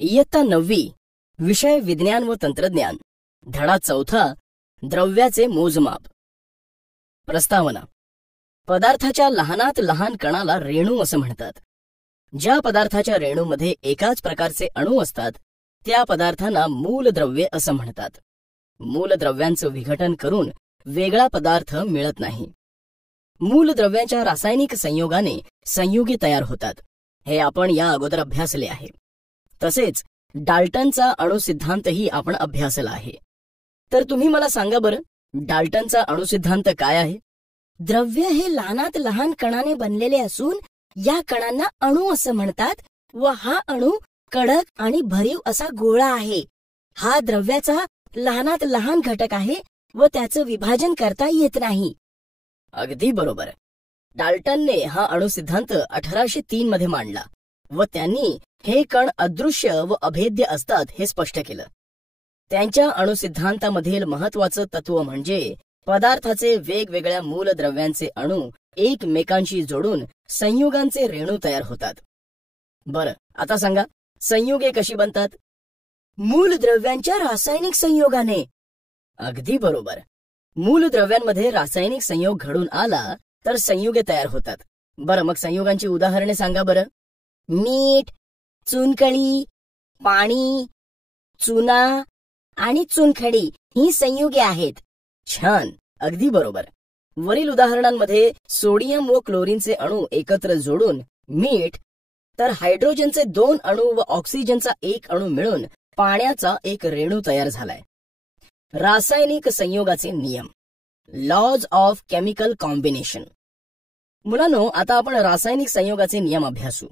इयत्ता 9वी, विषय विज्ञान व तंत्रज्ञान, धडा 4, द्रव्याचे मोजमाप. प्रस्तावना. पदार्थाच्या लहानात लहान कणाला रेणू असं म्हणतात. ज्या पदार्थाच्या रेणूमध्ये एकाच प्रकारचे अणू असतात त्या पदार्थांना मूलद्रव्ये असं म्हणतात. मूलद्रव्यांचं विघटन करून वेगळा पदार्थ मिळत नाही. मूलद्रव्यांच्या रासायनिक संयोगाने संयुगे तयार होतात. हे आपण या अगोदर अभ्यासले आहे. तसेच डाल्टनचा अणुसिद्धांतही आपण अभ्यासला आहे. तर तुम्ही मला सांगा बरं, डाल्टनचा अणुसिद्धांत काय आहे? द्रव्य हे लहानात लहान कणाने बनलेले असून या कणांना अणू असं म्हणतात व हा अणू कडक आणि भरीव असा गोळा आहे. हा द्रव्याचा लहानात लहान घटक आहे व त्याचं विभाजन करता येत नाही. अगदी बरोबर. डाल्टनने हा अणुसिद्धांत 1803 मध्ये मांडला व त्यांनी हे कण अदृश्य व अभेद्य असतात हे स्पष्ट केलं. त्यांच्या अणुसिद्धांतामधील महत्वाचं तत्व म्हणजे पदार्थाचे वेगवेगळ्या मूलद्रव्यांचे अणू एकमेकांशी जोडून संयुगांचे रेणू तयार होतात. बरं, आता सांगा, संयुगे कशी बनतात? मूलद्रव्यांच्या रासायनिक संयोगाने. अगदी बरोबर. मूलद्रव्यांमध्ये रासायनिक संयोग घडून आला तर संयुगे तयार होतात. बरं, मग संयुगांची उदाहरणे सांगा बरं. मीठ, चुनखडी, पाणी, चुना आणि चुनखडी ही संयुगे आहेत. छान, अगदी बरोबर. वरील उदाहरणांमध्ये सोडियम व क्लोरीनचे अणू एकत्र जोडून मीठ, तर हायड्रोजनचे 2 अणू व ऑक्सिजनचा 1 अणू मिळून पाण्याचा एक रेणू तयार झालाय. रासायनिक संयोगाचे नियम, लॉज ऑफ केमिकल कॉम्बिनेशन. मुलांनो, आता आपण रासायनिक संयोगाचे नियम अभ्यासू.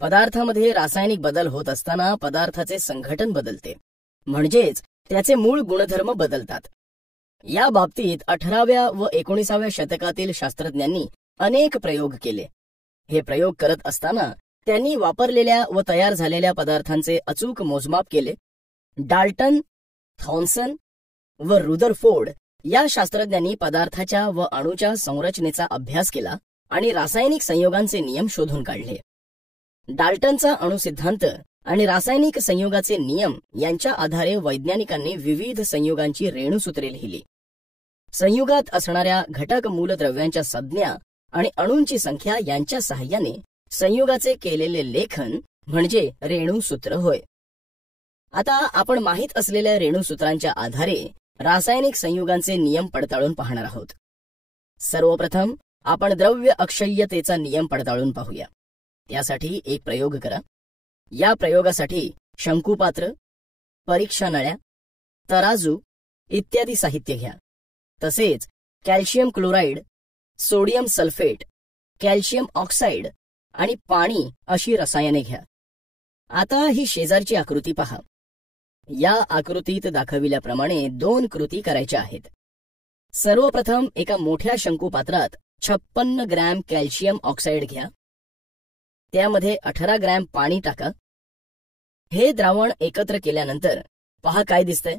पदार्थामध्ये रासायनिक बदल होत असताना पदार्थाचे संघटन बदलते, म्हणजेच त्याचे मूळ गुणधर्म बदलतात. या बाबतीत 18व्या व 19व्या शतकातील शास्त्रज्ञांनी अनेक प्रयोग केले. हे प्रयोग करत असताना त्यांनी वापरलेल्या व तयार झालेल्या पदार्थांचे अचूक मोजमाप केले. डाल्टन, थॉम्सन व रुदरफोर्ड या शास्त्रज्ञांनी पदार्थाच्या व अणूच्या संरचनेचा अभ्यास केला आणि रासायनिक संयोगांचे नियम शोधून काढले. डाल्टनचा अणुसिद्धांत आणि रासायनिक संयोगाचे नियम यांच्या आधारे वैज्ञानिकांनी विविध संयोगांची रेणूसूत्रे लिहिली. संयुगात असणाऱ्या घटक मूलद्रव्यांच्या संज्ञा आणि अणूंची संख्या यांच्या सहाय्याने संयुगाचे केलेले लेखन म्हणजे रेणूसूत्र होय. आता आपण माहित असलेल्या रेणूसूत्रांच्या आधारे रासायनिक संयुगांचे नियम पडताळून पाहणार आहोत. सर्वप्रथम आपण द्रव्य अक्षय्यतेचा नियम पडताळून पाहूया. त्यासाठी एक प्रयोग करा. या प्रयोगासाठी शंकुपात्र, परीक्षा नळ्या, तराजू इत्यादी साहित्य घ्या. तसेच calcium chloride, sodium sulphate, calcium oxide आणि पाणी अशी रसायने घ्या. आता ही शेजारची आकृती पहा. या आकृतीत दाखविल्याप्रमाणे 2 कृती करायच्या आहेत. सर्वप्रथम एका मोठ्या शंकुपात्रात 56 ग्रॅम कॅल्शियम ऑक्साईड घ्या. त्यामध्ये 18 ग्रॅम पाणी टाका. हे द्रावण एकत्र केल्यानंतर पहा काय दिसतंय.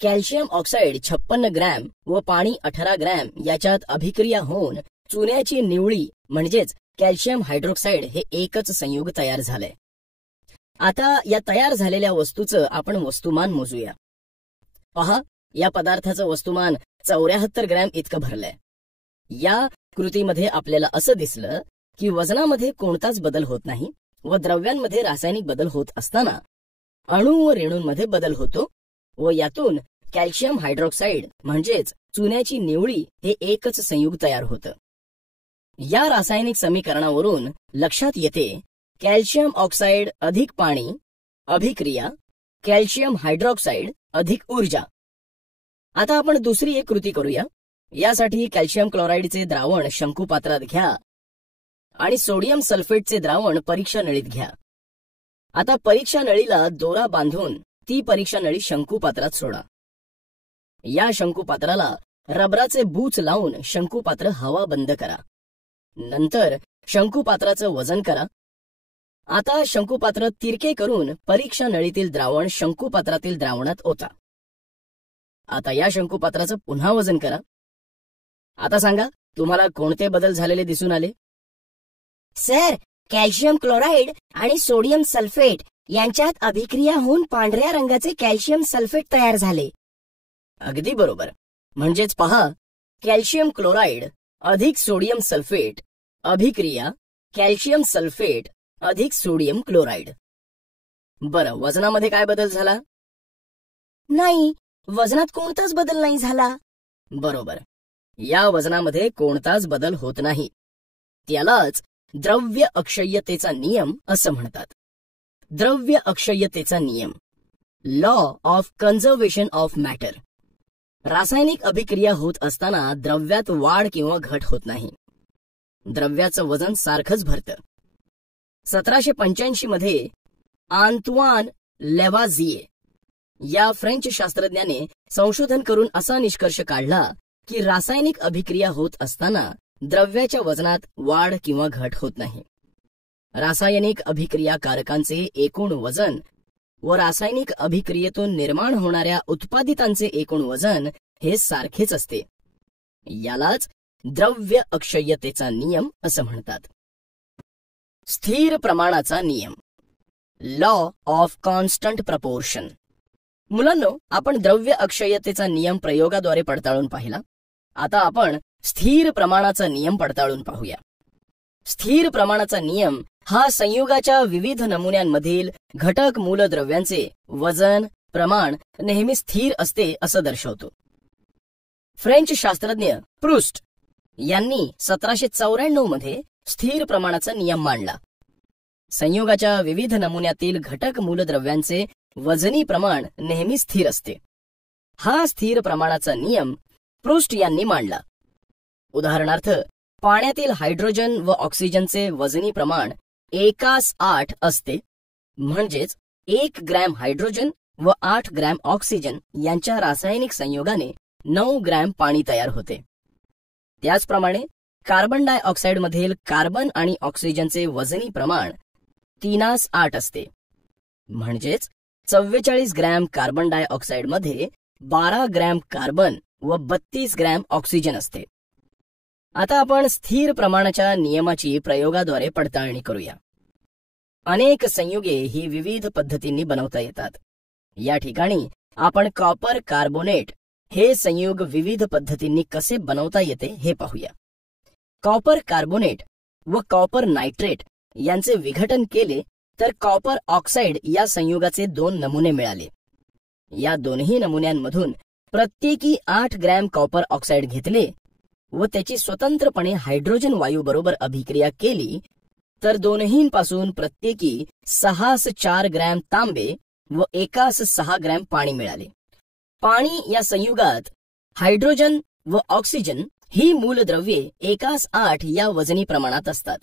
कॅल्शियम ऑक्साईड 56 ग्रॅम व पाणी 18 ग्रॅम याच्यात अभिक्रिया होऊन चुन्याची निवळी म्हणजेच कॅल्शियम हायड्रोक्साईड हे एकच संयुग तयार झालंय. आता या तयार झालेल्या वस्तूचं आपण वस्तुमान मोजूया. पहा, या पदार्थाचं वस्तुमान 74 ग्रॅम इतकं भरलंय. या कृतीमध्ये आपल्याला असं दिसलं की वजनामध्ये कोणताच बदल होत नाही व द्रव्यांमध्ये रासायनिक बदल होत असताना अणू व रेणूंमध्ये बदल होतो व यातून कॅल्शियम हायड्रोक्साईड म्हणजेच चुन्याची निवळी हे एकच संयुग तयार होतं. या रासायनिक समीकरणावरून लक्षात येते कॅल्शियम ऑक्साईड अधिक पाणी अभिक्रिया कॅल्शियम हायड्रोक्साईड अधिक ऊर्जा. आता आपण दुसरी एक कृती करूया. यासाठी कॅल्शियम क्लोराईडचे द्रावण शंकुपात्रात घ्या आणि सोडियम सल्फेटचे द्रावण परीक्षा नळीत घ्या. आता परीक्षा नळीला दोरा बांधून ती परीक्षा नळी शंकुपात्रात सोडा. या शंकुपात्राला रबराचे बूच लावून शंकुपात्र हवा बंद करा. नंतर शंकुपात्राचं वजन करा. आता शंकुपात्र तिरके करून परीक्षा नळीतील द्रावण शंकुपात्रातील द्रावणात ओता. आता या शंकुपात्राचं पुन्हा वजन करा. आता सांगा, तुम्हाला कोणते बदल झालेले दिसून आले? सर, कॅल्शियम क्लोराईड आणि सोडियम सल्फेट यांच्यात अभिक्रिया होऊन पांढऱ्या रंगाचे कॅल्शियम सल्फेट तयार झाले. अगदी बरोबर. म्हणजेच पहा, कॅल्शियम क्लोराईड अधिक सोडियम सल्फेट, अभिक्रिया कॅल्शियम सल्फेट अधिक सोडियम क्लोराईड. बरं, वजनामध्ये काय बदल झाला? नाही, वजनात कोणताच बदल नाही झाला. बरोबर, या वजनामध्ये कोणताच बदल होत नाही. त्यालाच द्रव्य अक्षय्यतेचा नियम असं म्हणतात. द्रव्य अक्षय्यतेचा नियम, law of conservation of matter. रासायनिक अभिक्रिया होत असताना द्रव्यात वाढ किंवा घट होत नाही. द्रव्याचं वजन सारखंच भरतं. 1785 मध्ये आंतवान लेवाझिये या फ्रेंच शास्त्रज्ञाने संशोधन करून असा निष्कर्ष काढला की रासायनिक अभिक्रिया होत असताना द्रव्याच्या वजनात वाढ किंवा घट होत नाही. रासायनिक अभिक्रियाकारकांचे एकूण वजन व रासायनिक अभिक्रियेतून निर्माण होणाऱ्या उत्पादितांचे एकूण वजन हे सारखेच असते. यालाच द्रव्य अक्षय्यतेचा नियम असं म्हणतात. स्थिर प्रमाणाचा नियम, लॉ ऑफ कॉन्स्टंट प्रपोर्शन. मुलांनो, आपण द्रव्य अक्षय्यतेचा नियम प्रयोगाद्वारे पडताळून पाहिला. आता आपण स्थिर प्रमाणाचा नियम पडताळून पाहूया. स्थिर प्रमाणाचा नियम हा संयुगाच्या विविध नमुन्यांमधील घटक मूलद्रव्यांचे वजन प्रमाण नेहमी स्थिर असते असं दर्शवतो. फ्रेंच शास्त्रज्ञ प्रूस्ट यांनी 1794 मध्ये स्थिर प्रमाणाचा नियम मांडला. संयुगाच्या विविध नमुन्यातील घटक मूलद्रव्यांचे वजनी प्रमाण नेहमी स्थिर असते. हा स्थिर प्रमाणाचा नियम प्रूस्ट यांनी मांडला. उदाहरणार्थ, पाण्यातील हायड्रोजन व ऑक्सिजनचे वजनी प्रमाण 1:8 असते. म्हणजेच 1 ग्रॅम हायड्रोजन व 8 ग्रॅम ऑक्सिजन यांच्या रासायनिक संयोगाने 9 ग्रॅम पाणी तयार होते. त्याचप्रमाणे कार्बन डायऑक्साइड मधील कार्बन आणि ऑक्सिजनचे वजनी प्रमाण 3:8 असते. म्हणजेच 44 ग्रॅम कार्बन डायऑक्साइड मध्ये 12 ग्रॅम कार्बन व 32 ग्रॅम ऑक्सिजन असते. आता आपण स्थिर प्रमाणाच्या नियमाची प्रयोगाद्वारे पडताळणी करूया. अनेक संयुगे ही विविध पद्धतींनी बनवता येतात. या ठिकाणी आपण कॉपर कार्बोनेट हे संयुग विविध पद्धतींनी कसे बनवता येते हे पाहूया. कॉपर कार्बोनेट व कॉपर नायट्रेट यांचे विघटन केले तर कॉपर ऑक्साईड या संयुगाचे 2 नमुने मिळाले. या दोन्ही नमुन्यांमधून प्रत्येकी 8 ग्रॅम कॉपर ऑक्साईड घेतले व त्याची स्वतंत्रपणे हायड्रोजन वायू बरोबर अभिक्रिया केली तर दोन्हींपासून प्रत्येकी 6:4 ग्रॅम तांबे व 1:6 ग्रॅम पाणी मिळाले. पाणी या संयुगात हायड्रोजन व ऑक्सिजन ही मूलद्रव्ये 1:8 या वजनी प्रमाणात असतात.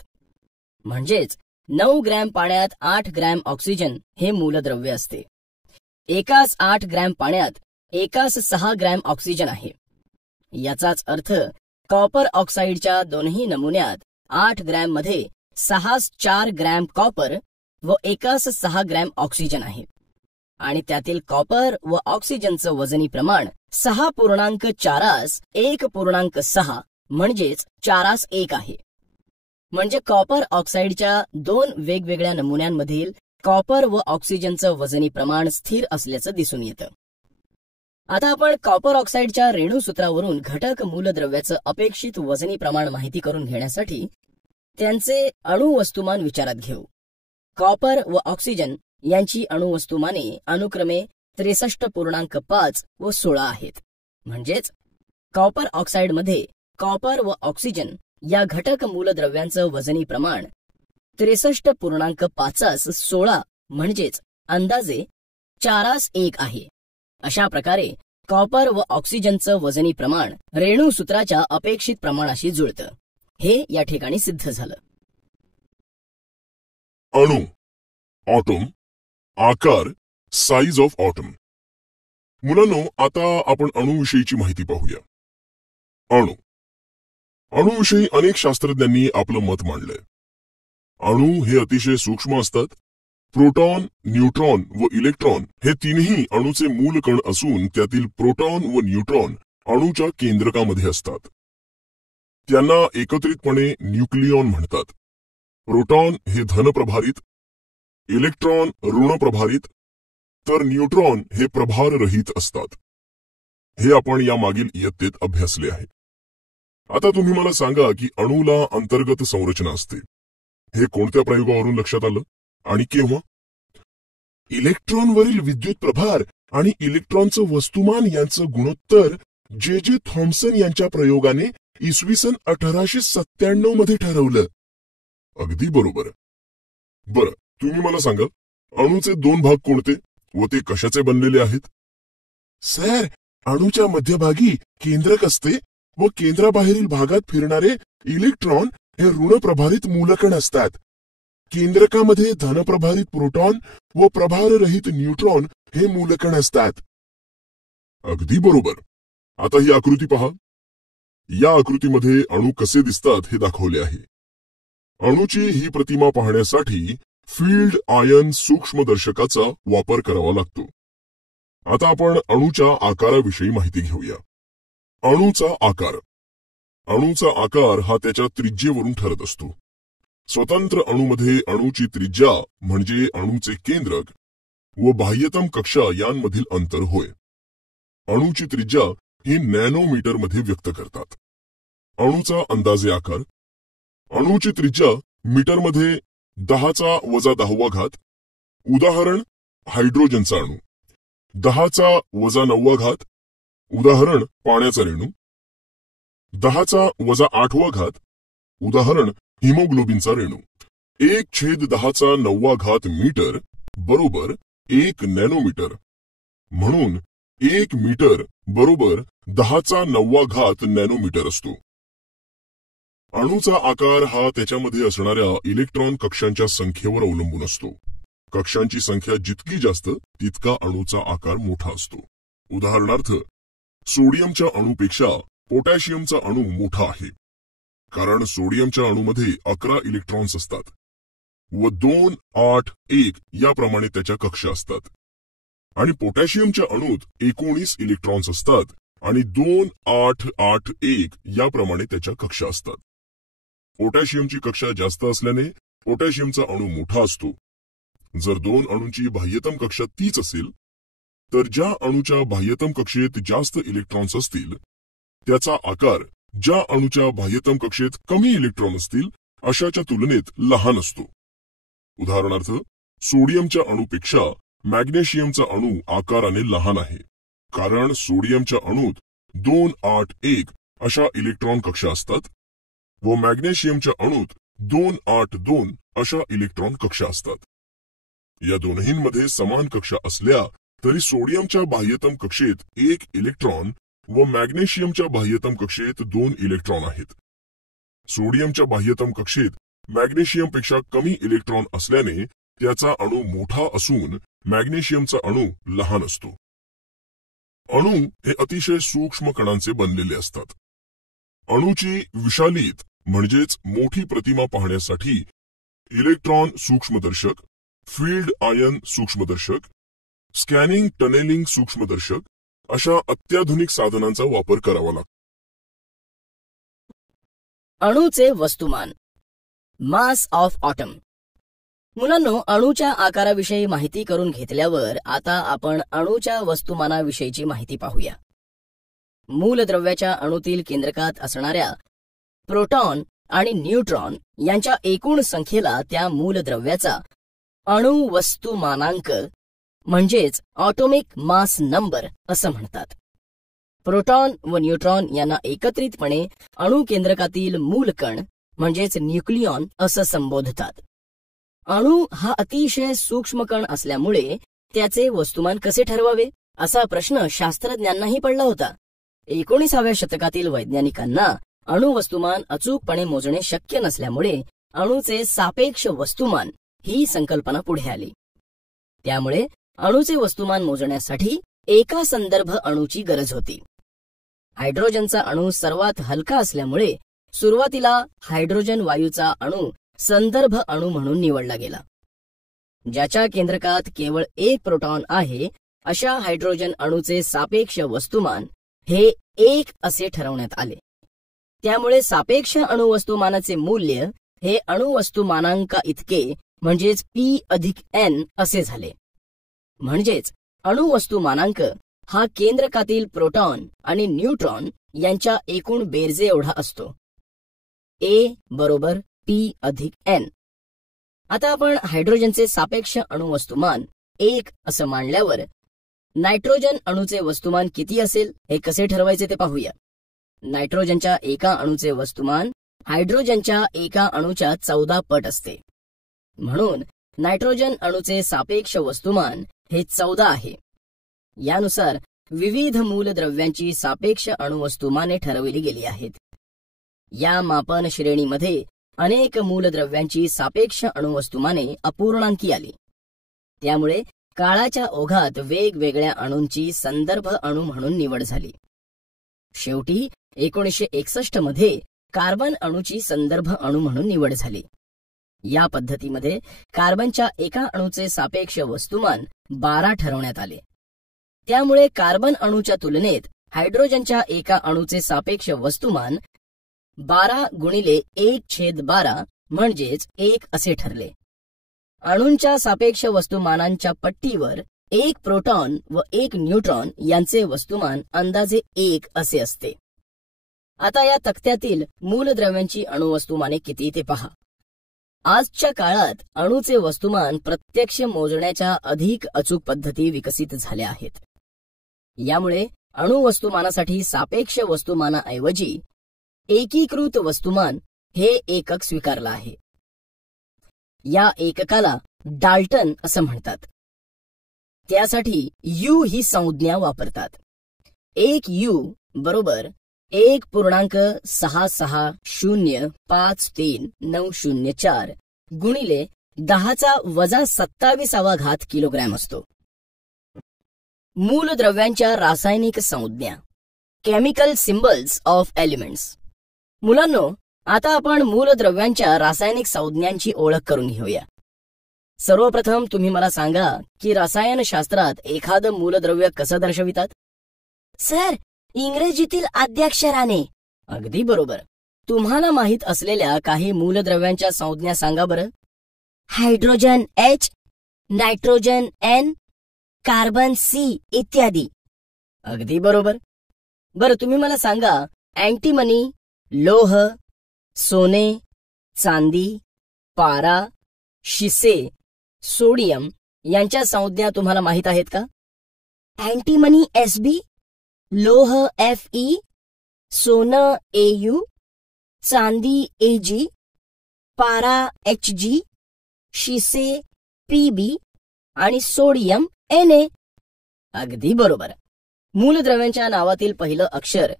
म्हणजेच 9 ग्रॅम पाण्यात 8 ग्रॅम ऑक्सिजन हे मूलद्रव्य असते. 1:8 ग्रॅम पाण्यात 1:6 ग्रॅम ऑक्सिजन आहे. याचाच अर्थ कॉपर ऑक्साईडच्या दोन्ही नमुन्यात 8 ग्रॅम मध्ये 6:4 ग्रॅम कॉपर व 1:6 ग्रॅम ऑक्सिजन आहे. आणि त्यातील कॉपर व ऑक्सिजनचं वजनी प्रमाण 6.4 1.6 म्हणजेच 4:1 आहे. म्हणजे कॉपर ऑक्साईडच्या 2 वेगवेगळ्या नमुन्यांमधील कॉपर व ऑक्सिजनचं वजनी प्रमाण स्थिर असल्याचं दिसून येतं. आता आपण कॉपर ऑक्साईडच्या रेणूसूत्रावरून घटक मूलद्रव्याचं अपेक्षित वजनी प्रमाण माहिती करून घेण्यासाठी त्यांचे अणुवस्तुमान विचारात घेऊ. कॉपर व ऑक्सिजन यांची अणुवस्तुमाने अनुक्रमे 63.5 व 16 आहेत. म्हणजेच कॉपर ऑक्साईडमध्ये कॉपर व ऑक्सिजन या घटक मूलद्रव्यांचं वजनी प्रमाण 63.5 16 म्हणजेच अंदाजे 4:1 आहे. अशा प्रकारे कॉपर व ऑक्सिजनचं वजनी प्रमाण रेणूसूत्राच्या अपेक्षित प्रमाणाशी जुळतं. हे या ठिकाणी सिद्ध झालं. अणू, ऑटम, आकार, साइज ऑफ ऑटम. मुलांनो, आता आपण अणुविषयीची माहिती पाहूया. अणुविषयी अनेक शास्त्रज्ञांनी आपलं मत मांडलंय. अणू हे अतिशय सूक्ष्म असतात. प्रोटॉन, न्यूट्रॉन व इलेक्ट्रॉन हे तीनही अणूचे मूल कण असून त्यातील प्रोटॉन व न्यूट्रॉन अणूच्या केंद्रकामध्ये असतात. त्यांना एकत्रितपणे न्यूक्लियॉन म्हणतात. प्रोटॉन हे धनप्रभारित, इलेक्ट्रॉन ऋणप्रभारित तर न्यूट्रॉन हे प्रभाररहित असतात. हे आपण या मागील इयत्तेत अभ्यासले आहे. आता तुम्ही मला सांगा की अणूला अंतर्गत संरचना असते. हे कोणत्या प्रयोगावरून लक्षात आलं आणि केव्हा? इलेक्ट्रॉनवरील विद्युत प्रभार आणि इलेक्ट्रॉनचं वस्तुमान यांचं गुणोत्तर जे थॉम्सन यांच्या प्रयोगाने इसवी सन 1897 मध्ये ठरवलं. अगदी बरोबर. बरं, तुम्ही मला सांगा अणूचे 2 भाग कोणते व ते कशाचे बनलेले आहेत? सर, अणूच्या मध्यभागी केंद्रक असते व केंद्राबाहेरील भागात फिरणारे इलेक्ट्रॉन हे ऋणप्रभारित मूलकण असतात. केंद्रकामध्ये धनप्रभारित प्रोटॉन व प्रभाररहित न्यूट्रॉन हे मूलकण असतात. अगदी बरोबर. आता ही आकृती पहा. या आकृतीमध्ये अणू कसे दिसतात हे दाखवले आहे. अणूची ही प्रतिमा पाहण्यासाठी फील्ड आयन सूक्ष्मदर्शकाचा वापर करावा लागतो. आता आपण अणूच्या आकाराविषयी माहिती घेऊया. अणूचा आकार. अणूचा आकार हा त्याच्या त्रिज्येवरून ठरत असतो. स्वतंत्र अणूमध्ये अणूची त्रिज्या म्हणजे अणूचे केंद्रक व बाह्यतम कक्षा यांमधील अंतर होय. अणूची त्रिज्या ही नॅनोमीटरमध्ये व्यक्त करतात. अणूचा अंदाजे आकार. अणूची त्रिज्या मीटरमध्ये 10⁻⁻⁻. उदाहरण हायड्रोजनचा अणू. 10⁻⁹. उदाहरण पाण्याचा रेणू. 10⁻⁸. उदाहरण हिमोग्लोबिनचा रेणू. 1/10⁹ मीटर बरोबर 1 नॅनोमीटर. म्हणून 1 मीटर बरोबर 10⁹ नॅनोमीटर असतो. अणूचा आकार हा त्याच्यामध्ये असणाऱ्या इलेक्ट्रॉन कक्षांच्या संख्येवर अवलंबून असतो. कक्षांची संख्या जितकी जास्त तितका अणूचा आकार मोठा असतो. उदाहरणार्थ सोडियमच्या अणूपेक्षा पोटॅशियमचा अणू मोठा आहे, कारण सोडियमच्या अणूमध्ये 11 इलेक्ट्रॉन्स असतात व 2, 8, 1 याप्रमाणे त्याच्या कक्षा असतात. आणि पोटॅशियमच्या अणूत 19 इलेक्ट्रॉन्स असतात आणि 2, 8, 8, 1 याप्रमाणे त्याच्या कक्षा असतात. पोटॅशियमची कक्षा जास्त असल्याने पोटॅशियमचा अणू मोठा असतो. जर 2 अणूंची बाह्यतम कक्षा तीच असेल तर ज्या अणूच्या बाह्यतम कक्षेत जास्त इलेक्ट्रॉन्स असतील त्याचा आकार ज्या अणूच्या बाह्यतम कक्षेत कमी इलेक्ट्रॉन असतील अशाच्या तुलनेत लहान असतो. उदाहरणार्थ सोडियमच्या अणूपेक्षा मॅग्नेशियमचा अणू आकाराने लहान आहे, कारण सोडियमच्या अणूत 2, 8, 1 अशा इलेक्ट्रॉन कक्षा असतात व मॅग्नेशियमच्या अणूत 2, 8, 2 अशा इलेक्ट्रॉन कक्षा असतात. या दोन्हींमध्ये समान कक्षा असल्या तरी सोडियमच्या बाह्यतम कक्षेत 1 इलेक्ट्रॉन व मॅग्नेशियमच्या बाह्यतम कक्षेत 2 इलेक्ट्रॉन आहेत. सोडियमच्या बाह्यतम कक्षेत मॅग्नेशियमपेक्षा कमी इलेक्ट्रॉन असल्याने त्याचा अणू मोठा असून मॅग्नेशियमचा अणू लहान असतो. अणू हे अतिशय सूक्ष्म कणांचे बनलेले असतात. अणूची विशालित म्हणजेच मोठी प्रतिमा पाहण्यासाठी इलेक्ट्रॉन सूक्ष्मदर्शक, फील्ड आयन सूक्ष्मदर्शक, स्कॅनिंग टनेलिंग सूक्ष्मदर्शक अशा अत्याधुनिक साधनांचा वापर करावा लागतो. अणूचे वस्तुमान. Mass of autumn. मुलांनो, अणूच्या आकाराविषयी माहिती करून घेतल्यावर आता आपण अणूच्या वस्तुमानाविषयीची माहिती पाहूया. मूलद्रव्याच्या अणूतील केंद्रकात असणाऱ्या प्रोटॉन आणि न्यूट्रॉन यांच्या एकूण संख्येला त्या मूलद्रव्याचा अणुवस्तुमानांक म्हणजेच ऑटोमिक मास नंबर असं म्हणतात. प्रोटॉन व न्यूट्रॉन यांना एकत्रितपणे अणुकेंद्रकातील मूलकण म्हणजेच न्यूक्लियॉन असं संबोधतात. अणू हा अतिशय सूक्ष्म कण असल्यामुळे त्याचे वस्तुमान कसे ठरवावे असा प्रश्न शास्त्रज्ञांनाही पडला होता. 19व्या शतकातील वैज्ञानिकांना अणुवस्तुमान अचूकपणे मोजणे शक्य नसल्यामुळे अणूचे सापेक्ष वस्तुमान ही संकल्पना पुढे आली. त्यामुळे अणूचे वस्तुमान मोजण्यासाठी एका संदर्भ अणूची गरज होती. हायड्रोजनचा अणू सर्वात हलका असल्यामुळे सुरुवातीला हायड्रोजन वायूचा अणू संदर्भ अणू म्हणून निवडला गेला. ज्याच्या केंद्रकात केवळ 1 प्रोटॉन आहे अशा हायड्रोजन अणूचे सापेक्ष वस्तुमान हे 1 असे ठरवण्यात आले. त्यामुळे सापेक्ष अणुवस्तुमानाचे मूल्य हे अणुवस्तुमानांका इतके म्हणजेच P+N असे झाले. म्हणजेच अणुवस्तुमानांक हा केंद्रकातील प्रोटॉन आणि न्यूट्रॉन यांच्या एकूण बेरजे एवढा असतो. A बरोबर P+N. आता आपण हायड्रोजनचे सापेक्ष अणुवस्तुमान 1 असं मांडल्यावर नायट्रोजन अणूचे वस्तुमान किती असेल हे कसे ठरवायचे ते पाहूया. नायट्रोजनच्या एका अणूचे वस्तुमान हायड्रोजनच्या एका अणूच्या 14 पट असते. म्हणून नायट्रोजन अणूचे सापेक्ष वस्तुमान हे 14 आहे. यानुसार विविध मूलद्रव्यांची सापेक्ष अणुवस्तुमाने ठरवली गेली आहेत. या मापन श्रेणीमध्ये अनेक मूलद्रव्यांची सापेक्ष अणुवस्तुमाने अपूर्णांकी आली. त्यामुळे काळाच्या ओघात वेगवेगळ्या अणूंची संदर्भ अणू म्हणून निवड झाली. शेवटी 1961 मध्ये कार्बन अणूची संदर्भ अणू म्हणून निवड झाली. या पद्धतीमध्ये कार्बनच्या एका अणूचे सापेक्ष वस्तुमान 12 ठरवण्यात आले. त्यामुळे कार्बन अणूच्या तुलनेत हायड्रोजनच्या एका अणूचे सापेक्ष वस्तुमान 12 गुणिले 1/12 म्हणजेच 1 असे ठरले. अणूंच्या सापेक्ष वस्तुमानांच्या पट्टीवर एक प्रोटॉन व एक न्यूट्रॉन यांचे वस्तुमान अंदाजे 1 असे असते. आता या तक्त्यातील मूलद्रव्यांची अणुवस्तुमाने किती ते पहा. आजच्या काळात अणूचे वस्तुमान प्रत्यक्ष मोजण्याच्या अधिक अचूक पद्धती विकसित झाल्या आहेत. यामुळे अणुवस्तुमानासाठी सापेक्ष वस्तुमानाऐवजी एकीकृत वस्तुमान हे एकक स्वीकारलं आहे. या एककाला डाल्टन असं म्हणतात. त्यासाठी U ही संज्ञा वापरतात. एक U बरोबर 1.660539004 गुणिले 10⁻⁻27 किलोग्रॅम असतो. मूलद्रव्यांच्या रासायनिक संज्ञा, केमिकल सिम्बल्स ऑफ एलिमेंट्स. मुलांनो, आता आपण मूलद्रव्यांच्या रासायनिक संज्ञांची ओळख करून घेऊया. सर्वप्रथम तुम्ही मला सांगा की रसायनशास्त्रात एखादं मूलद्रव्य कसं दर्शवितात. सर, इंग्रजीतील आद्याक्षराने. अगदी बरोबर. तुम्हाला माहित असलेल्या काही मूलद्रव्यांच्या संज्ञा सांगा बरं. Hydrogen H, nitrogen N, carbon C इत्यादी. अगदी बरोबर. बरं, तुम्ही मला सांगा अँटीमनी, लोह, सोने, चांदी, पारा, शिसे, सोडियम यांच्या संज्ञा तुम्हाला माहित आहेत का. अँटीमनी Sb, लोह Fe, सोनं Au, चांदी Ag, पारा Hg, शिसे Pb आणि सोडियम Na. अगदी बरोबर. मूलद्रव्यांच्या नावातील पहिलं अक्षर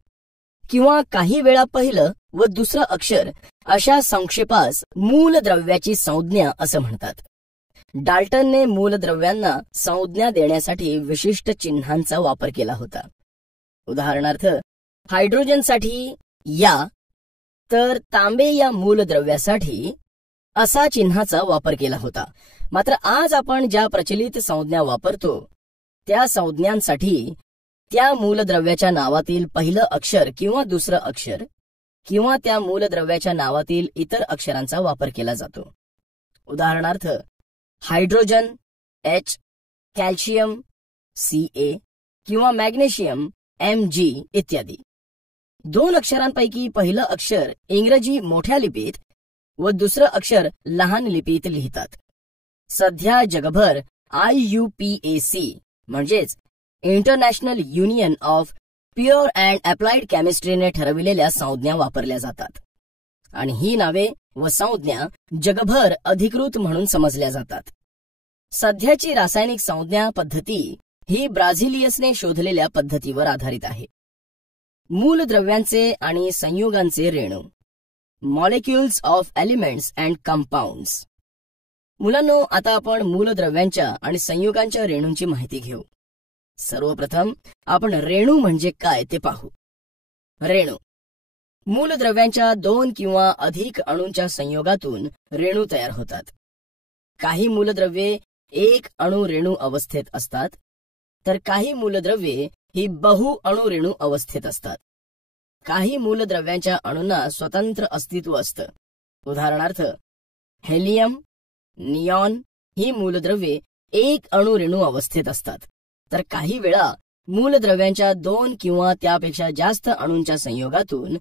किंवा काही वेळा पहिलं व दुसरं अक्षर अशा संक्षेपास मूलद्रव्याची संज्ञा असं म्हणतात. डाल्टनने मूलद्रव्यांना संज्ञा देण्यासाठी विशिष्ट चिन्हांचा वापर केला होता. उदाहरणार्थ, हायड्रोजनसाठी या तर तांबे या मूलद्रव्यासाठी असा चिन्हाचा वापर केला होता. मात्र आज आपण ज्या प्रचलित संज्ञा वापरतो त्या संज्ञांसाठी त्या मूलद्रव्याच्या नावातील पहिलं अक्षर किंवा दुसरं अक्षर किंवा त्या मूलद्रव्याच्या नावातील इतर अक्षरांचा वापर केला जातो. उदाहरणार्थ, हायड्रोजन H, कॅल्शियम Ca किंवा मॅग्नेशियम Mg इत्यादी. 2 अक्षरांपैकी पहिलं अक्षर इंग्रजी मोठ्या लिपीत व दुसरं अक्षर लहान लिपीत लिहितात. सध्या जगभर IUPAC म्हणजेच international union of pure and applied केमिस्ट्रीने ठरविलेल्या संज्ञा वापरल्या जातात आणि ही नावे व संज्ञा जगभर अधिकृत म्हणून समजल्या जातात. सध्याची रासायनिक संज्ञा पद्धती ही ब्राझिलियसने शोधलेल्या पद्धतीवर आधारित आहे. मूलद्रव्यांचे आणि संयुगांचे रेणू, molecules of elements and compounds. मुलांनो, आता आपण मूलद्रव्यांच्या आणि संयुगांच्या रेणूंची माहिती घेऊ. सर्वप्रथम आपण रेणू म्हणजे काय ते पाहू. रेणू मूलद्रव्यांच्या 2 किंवा अधिक अणूंच्या संयोगातून रेणू तयार होतात. काही मूलद्रव्ये एक अणू रेणू अवस्थेत असतात तर काही मूलद्रव्ये ही बहुअणू रेणू अवस्थेत असतात. काही मूलद्रव्यांच्या अणूंना स्वतंत्र अस्तित्व असतं. उदाहरणार्थ, हेलियम, निऑन ही मूलद्रव्ये एक अणुरेणू अवस्थेत असतात, तर काही वेळा मूलद्रव्यांच्या 2 किंवा त्यापेक्षा जास्त अणूंच्या संयोगातून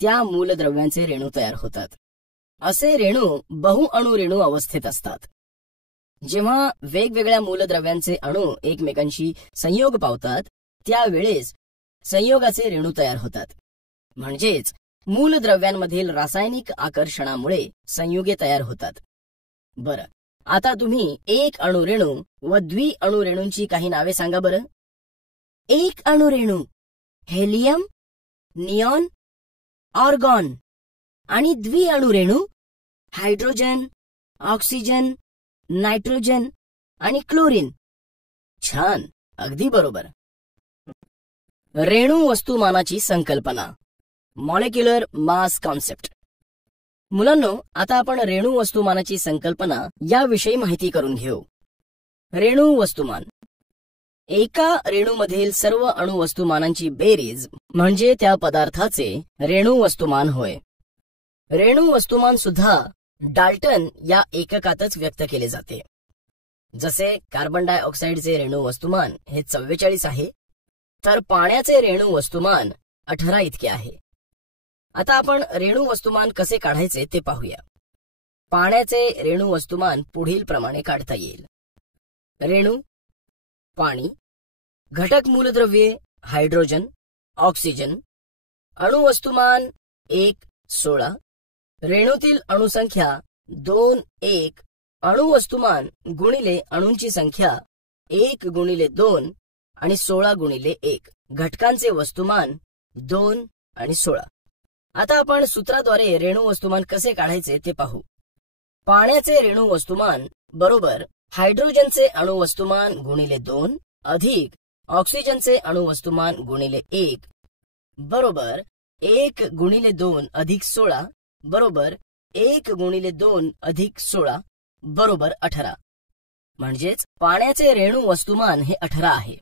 त्या मूलद्रव्यांचे रेणू तयार होतात. असे रेणू बहुअणुरेणू अवस्थेत असतात. जेव्हा वेगवेगळ्या मूलद्रव्यांचे अणू एकमेकांशी संयोग पावतात त्यावेळेस संयोगाचे रेणू तयार होतात. म्हणजेच मूलद्रव्यांमधील रासायनिक आकर्षणामुळे संयुगे तयार होतात. बरं, आता तुम्ही एक अणुरेणू व द्विअणुरेणूंची काही नावे सांगा बरं. एक अणुरेणू हेलियम, निऑन, ऑर्गॉन. आणि द्विअणुरेणू हायड्रोजन, ऑक्सिजन, नायट्रोजन आणि क्लोरीन. छान, अगदी बरोबर. रेणू वस्तुमानाची संकल्पना, मॉलिक्युलर मास कॉन्सेप्ट. मुलांनो, आता आपण रेणू वस्तुमानाची संकल्पना याविषयी माहिती करून घेऊ. रेणू वस्तुमान एका रेणूमधील सर्व अणुवस्तुमानांची बेरीज म्हणजे त्या पदार्थाचे रेणू वस्तुमान होय. रेणू वस्तुमान सुद्धा डाल्टन या एककातच व्यक्त केले जाते. जसे कार्बन डायऑक्साईडचे रेणू वस्तुमान हे 44 आहे, तर पाण्याचे रेणू वस्तुमान 18 इतके आहे. आता आपण रेणू वस्तुमान कसे काढायचे ते पाहूया. पाण्याचे रेणू वस्तुमान पुढील प्रमाणे काढता येईल. रेणू पाणी, घटक मूलद्रव्ये हायड्रोजन, ऑक्सिजन, अणुवस्तुमान 1, 16, रेणूतील अणुसंख्या 2, 1, अणुवस्तुमान गुणिले अणूंची संख्या 1 गुणिले 2 आणि 16 गुणिले 1, घटकांचे वस्तुमान 2 आणि 16. आता आपण सूत्राद्वारे रेणू वस्तुमान कसे काढायचे ते पाहू. पाण्याचे रेणू वस्तुमान बरोबर हायड्रोजनचे अणुवस्तुमान गुणिले 2 अधिक ऑक्सिजनचे अणुवस्तुमान गुणिले 1 बरोबर 1 गुणिले 2 अधिक 16 बरोबर 1 गुणिले 2 अधिक 16 बरोबर 18. म्हणजेच पाण्याचे रेणू वस्तुमान हे 18 आहे.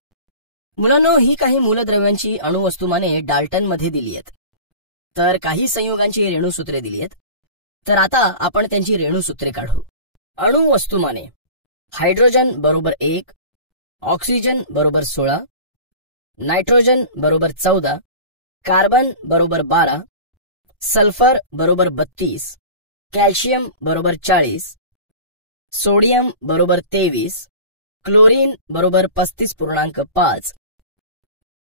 मुलांनो, ही काही मूलद्रव्यांची अणुवस्तुमाने डाल्टन मध्ये दिली आहेत, तर काही संयोगांची रेणूसूत्रे दिली आहेत. तर आता आपण त्यांची रेणूसूत्रे काढू. अणुवस्तुमाने हायड्रोजन बरोबर 1, ऑक्सिजन बरोबर 16, नायट्रोजन बरोबर 14, कार्बन बरोबर 12, सल्फर बरोबर 32, कॅल्शियम बरोबर 40, सोडियम बरोबर 23, क्लोरीन बरोबर 35.5,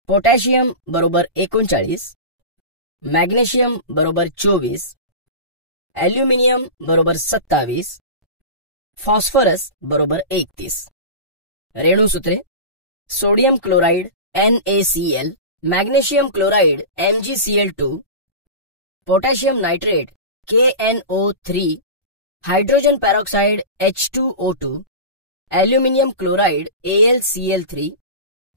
पोटॅशियम बरोबर 39, मॅग्नेशियम बरोबर 24, ॲल्युमिनियम बरोबर 27, फॉस्फरस बरोबर 31. रेणूसूत्रे sodium chloride NaCl, magnesium chloride MgCl2, potassium nitrate KNO3, hydrogen peroxide H2O2, aluminium chloride AlCl3,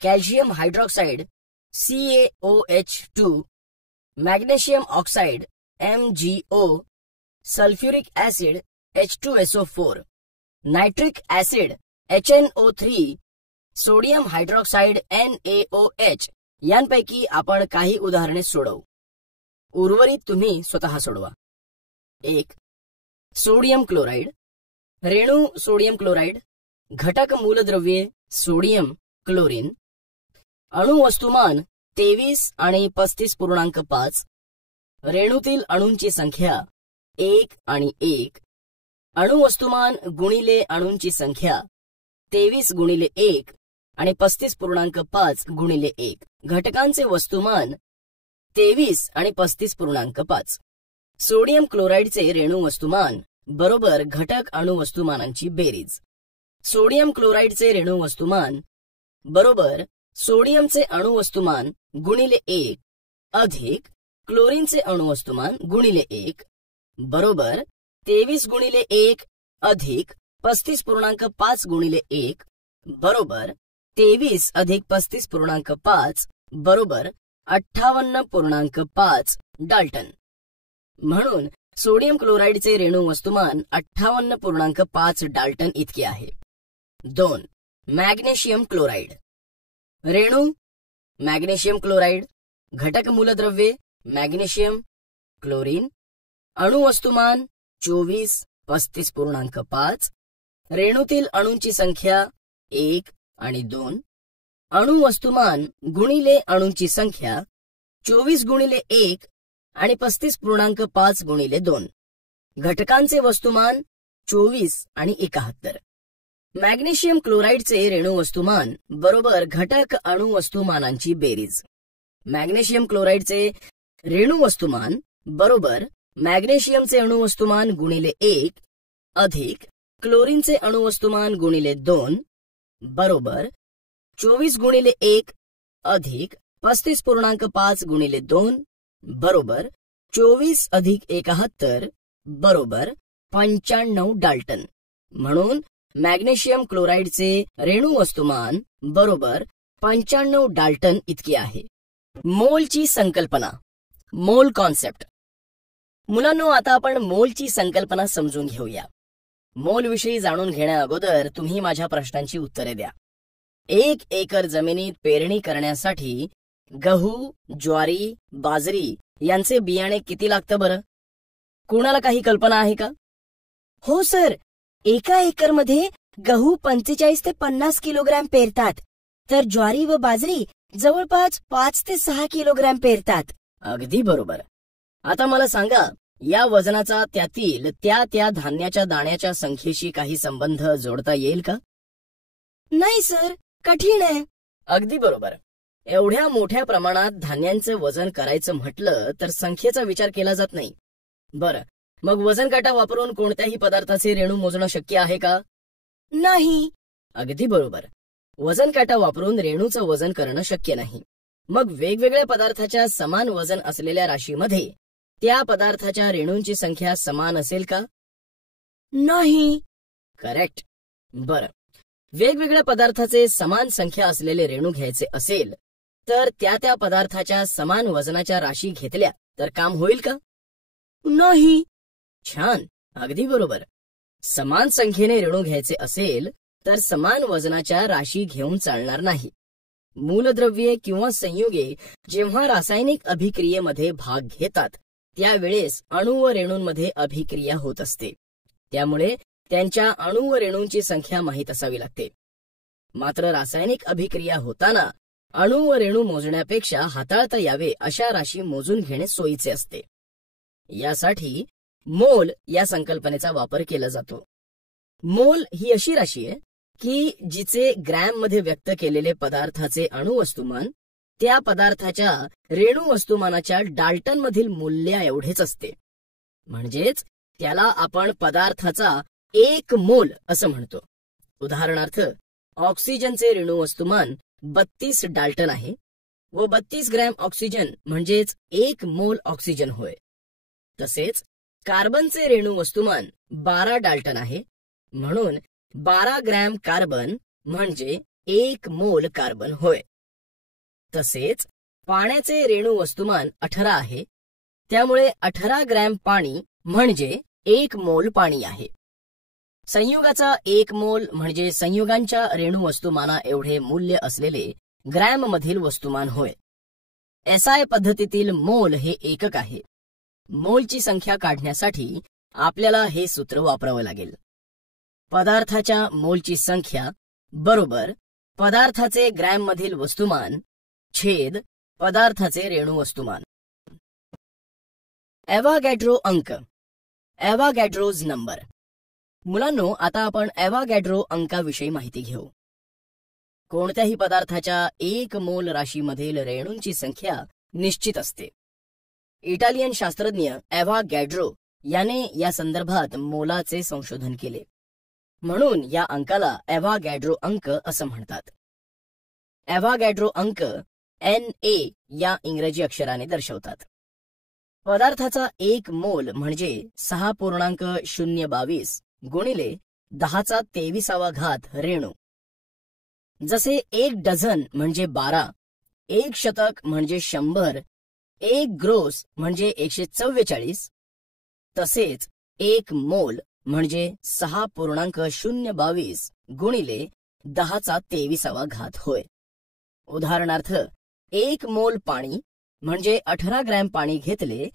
calcium hydroxide CaOH2, magnesium oxide MgO, sulphuric acid H2SO4, nitric acid HNO3, sodium hydroxide NaOH यांपैकी आपण काही उदाहरणे सोडवू. उर्वरित तुम्ही स्वतः सोडवा. 1. Sodium chloride. रेणू सोडियम क्लोराइड, घटक मूलद्रव्ये सोडियम, क्लोरीन, अणुवस्तुमान 23 आणि 35.5, रेणूतील अणूंची संख्या 1 आणि 1, अणुवस्तुमान गुणिले अणूंची संख्या 23 गुणिले 1 आणि 35.5 गुणिले 1, घटकांचे वस्तुमान 23 आणि 35.5. सोडियम क्लोराइडचे रेणू वस्तुमान बरोबर घटक अणुवस्तुमानांची बेरीज. सोडियम क्लोराइडचे रेणू वस्तुमान बरोबर सोडियमचे अणुवस्तुमान गुणिले 1 अधिक क्लोरीनचे अणुवस्तुमान गुणिले 1 बरोबर 23 गुणिले 1 अधिक 35.5 गुणिले 1 बरोबर 23 अधिक 35.5 बरोबर 58.5 डाल्टन. म्हणून सोडियम क्लोराइडचे रेणू वस्तुमान 58.5 डाल्टन इतके आहे. 2. Magnesium chloride. रेणू मॅग्नेशियम क्लोराइड, घटक मूलद्रव्ये मॅग्नेशियम, क्लोरीन, अणुवस्तुमान 24 35.5, रेणूतील अणूंची संख्या 1 आणि 2, अणू वस्तुमान गुणिले अणूंची संख्या 24 गुणिले 1 आणि 35.5 गुणिले 2, घटकांचे वस्तुमान 24 आणि 71. मॅग्नेशियम क्लोराईडचे रेणू वस्तुमान बरोबर घटक अणू वस्तुमानांची बेरीज. मॅग्नेशियम क्लोराईडचे रेणू वस्तुमान बरोबर मॅग्नेशियमचे अणू वस्तुमान गुणिले 1 अधिक क्लोरीनचे अणू वस्तुमान गुणिले 2 बरोबर 24 गुणिले 1 अधिक 35.5 गुणिले 2 बरोबर 24 अधिक 71 बरोबर 95 डाल्टन. म्हणून मॅग्नेशियम क्लोराईडचे रेणू वस्तुमान बरोबर 95 डाल्टन इतकी आहे. मोलची संकल्पना, मोल कॉन्सेप्ट. मुलांनो, आता आपण मोलची संकल्पना समजून घेऊया. मोल विषयी जाणून घेण्या अगोदर तुम्ही माझ्या प्रश्नांची उत्तरे द्या. 1 एकर जमिनीत पेरणी करण्यासाठी गहू, ज्वारी, बाजरी यांचे बियाणे किती लागतं बरं? कुणाला काही कल्पना आहे का? हो सर, एका एकरमध्ये गहू 45 ते 50 किलोग्रॅम पेरतात, तर ज्वारी व बाजरी जवळपास 5 ते 6 किलोग्रॅम पेरतात. अगदी बरोबर. आता मला सांगा, या वजनाचा त्यातील त्या धान्याच्या दाण्याच्या संख्येशी काही संबंध जोडता येईल का? नाही सर, कठीण आहे. अगदी बरोबर. एवढ्या मोठ्या प्रमाणात धान्यांचं वजन करायचं म्हटलं तर संख्येचा विचार केला जात नाही. बरं, मग वजन काटा वापरून कोणत्याही पदार्थाचे रेणू मोजणं शक्य आहे का? नाही. अगदी बरोबर. वजन काटा वापरून रेणूचं वजन करणं शक्य नाही. मग वेगवेगळ्या पदार्थाच्या समान वजन असलेल्या राशीमध्ये त्या पदार्थाच्या रेणूंची संख्या समान असेल का? नाही. करेक्ट. बरं, वेगवेगळ्या पदार्थाचे समान संख्या असलेले रेणू घ्यायचे असेल तर त्या पदार्थाच्या समान वजनाच्या राशी घेतल्या तर काम होईल का? नाही. छान, अगदी बरोबर. समान संख्येने रेणू घ्यायचे असेल तर समान वजनाच्या राशी घेऊन चालणार नाही. मूलद्रव्ये किंवा संयुगे जेव्हा रासायनिक अभिक्रियेमध्ये भाग घेतात त्यावेळेस अणू व रेणूंमध्ये अभिक्रिया होत असते. त्यामुळे त्यांच्या अणू व रेणूंची संख्या माहीत असावी लागते. मात्र रासायनिक अभिक्रिया होताना अणू व रेणू मोजण्यापेक्षा हाताळता यावे अशा राशी मोजून घेणे सोयीचे असते. यासाठी मोल या संकल्पनेचा वापर केला जातो. मोल ही अशी राशी आहे की जिचे ग्रॅम मध्ये व्यक्त केलेले पदार्थाचे अणुवस्तुमान त्या पदार्थाच्या रेणू वस्तुमानाच्या डाल्टन मधील मूल्या एवढेच असते. म्हणजेच त्याला आपण पदार्थाचा 1 मोल असं म्हणतो. उदाहरणार्थ, ऑक्सिजनचे रेणू वस्तुमान 32 डाल्टन आहे व 32 ग्रॅम ऑक्सिजन म्हणजेच 1 मोल ऑक्सिजन होय. तसेच कार्बनचे रेणू वस्तुमान 12 डाल्टन आहे, म्हणून 12 ग्रॅम कार्बन म्हणजे 1 मोल कार्बन होय. तसेच पाण्याचे रेणू वस्तुमान 18 आहे, त्यामुळे 18 ग्रॅम पाणी म्हणजे 1 मोल पाणी आहे. संयुगाचा 1 मोल म्हणजे संयुगांच्या रेणू वस्तुमाना एवढे मूल्य असलेले ग्रॅम मधील वस्तुमान होय. SI पद्धतीतील मोल हे एकक आहे. मोलची संख्या काढण्यासाठी आपल्याला हे सूत्र वापरावं लागेल. पदार्थाच्या मोलची संख्या बरोबर पदार्थाचे ग्रॅम मधील वस्तुमान छेद पदार्थाचे रेणू वस्तुमान. एव्होगॅड्रो अंक, एव्होगॅड्रोज नंबर. मुलांनो, आता आपण एव्होगॅड्रो अंकाविषयी माहिती घेऊ. कोणत्याही पदार्थाच्या 1 मोल राशीमधील रेणूंची संख्या निश्चित असते. इटालियन शास्त्रज्ञ एव्होगॅड्रो याने या संदर्भात मोलाचे संशोधन केले, म्हणून या अंकाला एव्होगॅड्रो अंक असं म्हणतात. एव्होगॅड्रो अंक Na या इंग्रजी अक्षराने दर्शवतात. पदार्थाचा 1 मोल म्हणजे 6.022 गुणिले 10⁻23 रेणू. जसे 1 डझन म्हणजे 12, 1 शतक म्हणजे 100, 1 ग्रोस म्हणजे 144, तसेच 1 मोल म्हणजे 6.022 गुणिले 10⁻23 होय. उदाहरणार्थ, 1 मोल पाणी म्हणजे 18 ग्रॅम पाणी घेतले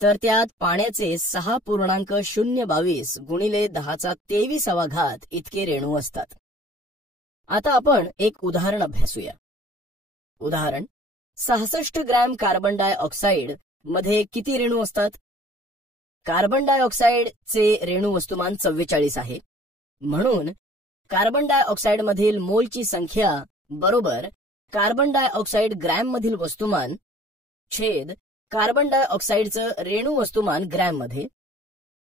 तर त्यात पाण्याचे 6.022 गुणिले 10⁻23 इतके रेणू असतात. आता आपण एक उदाहरण अभ्यासूया. उदाहरण 66 ग्रॅम कार्बन डायऑक्साईड मध्ये किती रेणू असतात? कार्बन डायऑक्साईडचे रेणू वस्तुमान 44 आहे. म्हणून कार्बन डायऑक्साईड मधील मोलची संख्या बरोबर कार्बन डायऑक्साईड ग्रॅम मधील वस्तुमान छेद कार्बन डायऑक्साईडचं रेणू वस्तुमान ग्रॅम मध्ये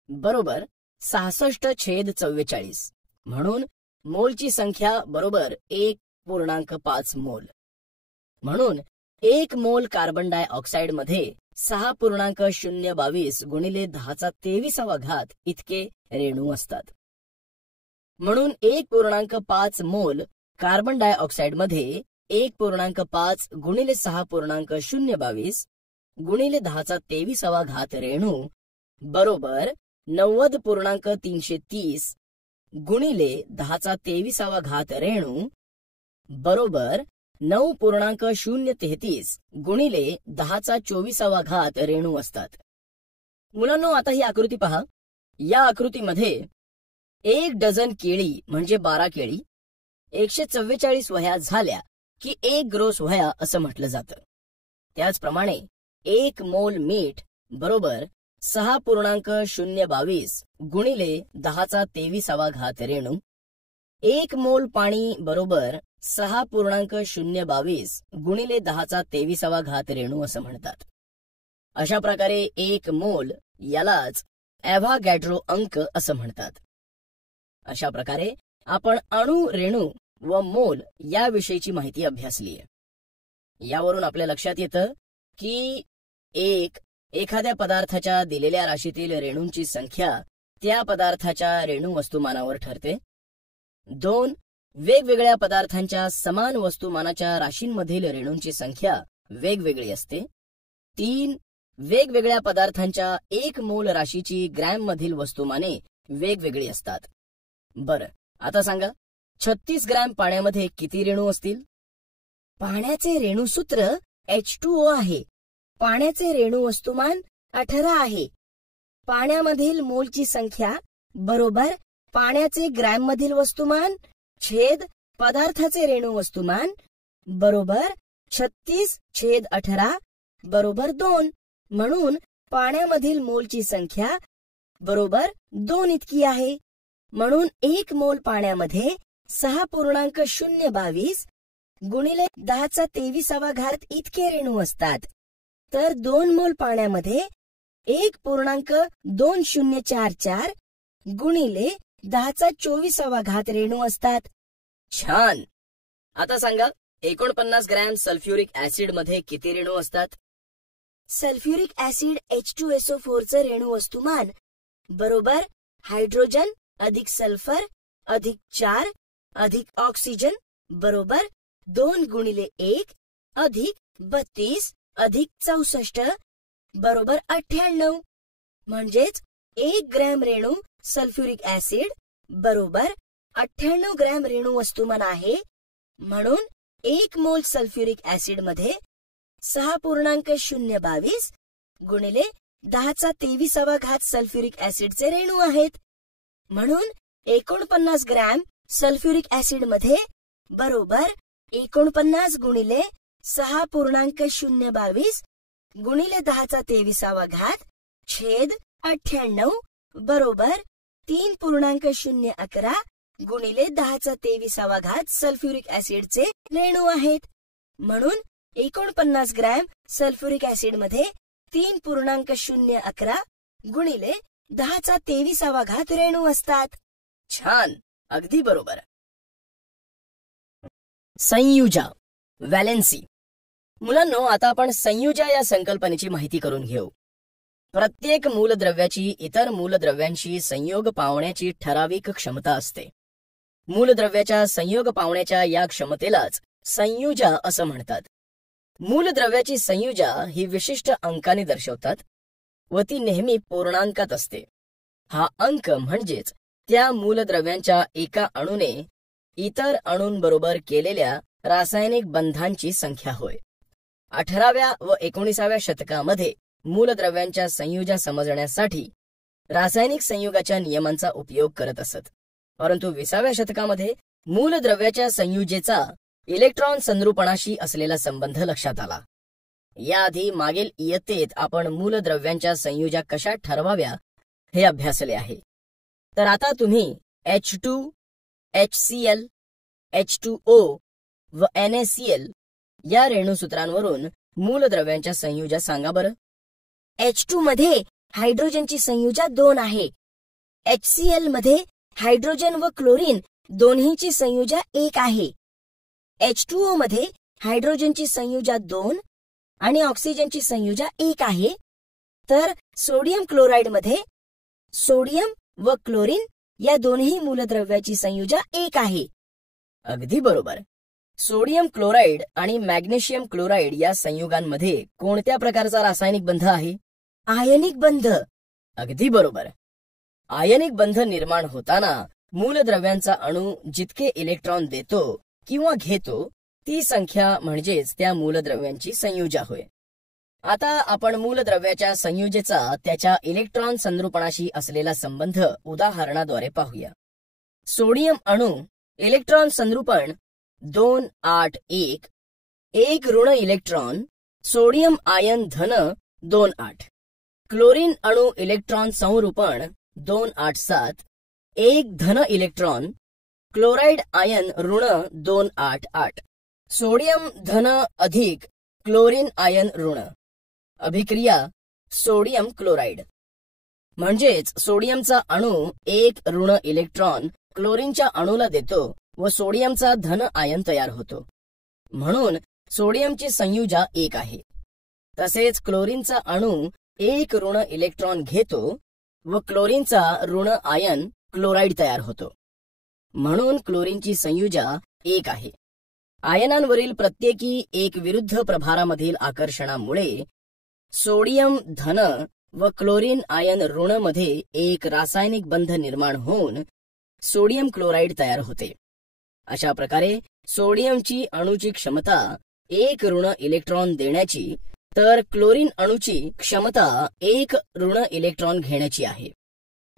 बरोबर 66/44. म्हणून मोलची संख्या बरोबर 1.5 मोल. म्हणून 1 मोल कार्बन डायऑक्साईड मध्ये 6.022 गुणिले 10⁻23 इतके रेणू असतात. म्हणून 1.5 मोल कार्बन डायऑक्साईड मध्ये 1.5 गुणिले 6.022 गुणिले 10⁻23 रेणू बरोबर 90.330 गुणिले 10⁻23 रेणू बरोबर 9.033 गुणिले 10⁻24 रेणू असतात. मुलांनो, आता ही आकृती पहा. या आकृतीमध्ये 1 डझन केळी म्हणजे 12 केळी, 144 वह्या झाल्या की 1 ग्रोस वह्या असं म्हटलं जातं. त्याचप्रमाणे 1 मोल मीठ बरोबर 6.022 गुणिले 10⁻23 रेणू, 1 मोल पाणी बरोबर 6.022 गुणिले 10⁻23 रेणू असं म्हणतात. अशा प्रकारे 1 मोल यालाच ॲव्होगॅड्रो अंक असं म्हणतात. अशा प्रकारे आपण अणू, रेणू व मोल याविषयीची माहिती अभ्यासली आहे. यावरून आपल्या लक्षात येतं की एखाद्या पदार्थाच्या दिलेल्या राशीतील रेणूंची संख्या त्या पदार्थाच्या रेणू वस्तुमानावर ठरते. 2 वेगवेगळ्या पदार्थांच्या समान वस्तुमानाच्या राशींमधील रेणूंची संख्या वेगवेगळी असते. 3 वेगवेगळ्या पदार्थांच्या 1 मोल राशीची ग्रॅम मधील वस्तुमाने वेगवेगळी असतात. बरं, आता सांगा 36 ग्रॅम पाण्यामध्ये किती रेणू असतील? पाण्याचे रेणूसूत्र H2O आहे. पाण्याचे रेणू वस्तुमान 18 आहे. पाण्यामधील मोलची संख्या बरोबर पाण्याचे ग्रॅम मधील वस्तुमान छेद पदार्थाचे रेणू वस्तुमान बरोबर 36/18 बरोबर 2. म्हणून पाण्यामधील मोलची संख्या बरोबर 2 इतकी आहे. म्हणून 1 मोल पाण्यामध्ये 6.022 गुणिले 10⁻23 इतके रेणू असतात. तर 2 मोल पाण्यामध्ये 1.2044 गुणिले 10⁻24 रेणू असतात. छान. आता सांगा 49 ग्रॅम सल्फ्युरिक ऍसिड मध्ये किती रेणू असतात? सल्फ्युरिक ऍसिड H2SO4 चं रेणू वस्तुमान बरोबर हायड्रोजन अधिक सल्फर अधिक 4 अधिक ऑक्सिजन बरोबर 2 गुणिले 1 अधिक 32 अधिक 64 बरोबर 98. म्हणजेच 1 ग्रॅम रेणू सल्फ्युरिक ऍसिड बरोबर 98 ग्रॅम रेणू वस्तुमान आहे. म्हणून 1 मोल सल्फ्युरिक ऍसिड मध्ये 6.022 गुणिले 10⁻23 सल्फ्युरिक ऍसिडचे रेणू आहेत. म्हणून 49 ग्रॅम सल्फ्युरिक ऍसिड मध्ये बरोबर 49 गुणिले 6.022 गुणिले 10⁻23 छेद 98 बरोबर 3.011 गुणिले 10⁻23 सल्फ्युरिक ऍसिडचे रेणू आहेत. म्हणून 49 ग्रॅम सल्फ्युरिक ऍसिड मध्ये 3.011 गुणिले 10⁻23 रेणू असतात. छान, अगदी बरोबर. संयुजा, व्हॅलेन्सी. मुलांनो, आता आपण संयुजा या संकल्पनेची माहिती करून घेऊ. प्रत्येक मूलद्रव्याची इतर मूलद्रव्यांशी संयोग पावण्याची ठराविक क्षमता असते. मूलद्रव्याच्या संयोग पावण्याच्या या क्षमतेलाच संयुजा असं म्हणतात. मूलद्रव्याची संयुजा ही विशिष्ट अंकाने दर्शवतात व ती नेहमी पूर्णांकात असते. हा अंक म्हणजेच त्या मूलद्रव्यांच्या एका अणूने इतर अणूंबरोबर केलेल्या रासायनिक बंधांची संख्या होय. 18व्या व 19व्या शतकामध्ये मूलद्रव्यांच्या संयुजा समजण्यासाठी रासायनिक संयुगाच्या नियमांचा उपयोग करत असत. परंतु 20व्या शतकामध्ये मूलद्रव्याच्या संयुजेचा इलेक्ट्रॉन संद्रुपणाशी असलेला संबंध लक्षात आला. याआधी मागील इयत्तेत आपण मूलद्रव्यांच्या संयुजा कशा ठरवाव्या हे अभ्यासले आहे. तर आता तुम्ही H2, HCl, H2O व NaCl या रेणुसूत्रांवरून मूलद्रव्यांच्या संयुजा सांगा बरं. H2 मध्ये हायड्रोजनची संयुजा 2 आहे. HCl मध्ये हायड्रोजन व क्लोरीन दोन्हीची संयुजा 1 आहे. H2O मध्ये हायड्रोजनची संयुजा 2 आणि ऑक्सिजनची संयुजा 1 आहे. तर सोडियम क्लोराईड मध्ये सोडियम व क्लोरीन या दोन्ही मूलद्रव्याची संयुजा 1 आहे. अगदी बरोबर. सोडियम क्लोराईड आणि मॅग्नेशियम क्लोराईड या संयुगांमध्ये कोणत्या प्रकारचा रासायनिक बंध आहे? आयनिक बंध. अगदी बरोबर. आयनिक बंध निर्माण होताना मूलद्रव्यांचा अणू जितके इलेक्ट्रॉन देतो किंवा घेतो ती संख्या म्हणजेच त्या मूलद्रव्यांची संयुजा होय. आता आपण मूलद्रव्याच्या संयुजेचा त्याच्या इलेक्ट्रॉन संद्रुपणाशी असलेला संबंध उदाहरणाद्वारे पाहूया. सोडियम अणू इलेक्ट्रॉन संद्रुपण 281, 1 ऋण इलेक्ट्रॉन सोडियम आयन धन 28. क्लोरीन अणू इलेक्ट्रॉन संरूपण 287, 1 धन इलेक्ट्रॉन क्लोराइड आयन ऋण 288. सोडियम धन अधिक क्लोरीन आयन ऋण. अभिक्रिया सोडियम क्लोराइड. म्हणजेच सोडियमचा अणू 1 ऋण इलेक्ट्रॉन क्लोरीनच्या अणूला देतो व सोडियमचा धन आयन तयार होतो. म्हणून सोडियमची संयुजा 1 आहे. तसेच क्लोरीनचा अणू 1 ऋण इलेक्ट्रॉन घेतो व क्लोरीनचा ऋण आयन क्लोराइड तयार होतो. म्हणून क्लोरीनची संयुजा 1 आहे. आयनांवरील प्रत्येकी एक विरुद्ध प्रभारामधील आकर्षणामुळे सोडियम धन व क्लोरीन आयन ऋण मध्ये एक रासायनिक बंध निर्माण होऊन सोडियम क्लोराइड तयार होते. अशा प्रकारे सोडियमची अणूची क्षमता 1 ऋण इलेक्ट्रॉन देण्याची तर क्लोरीन अणूची क्षमता 1 ऋण इलेक्ट्रॉन घेण्याची आहे.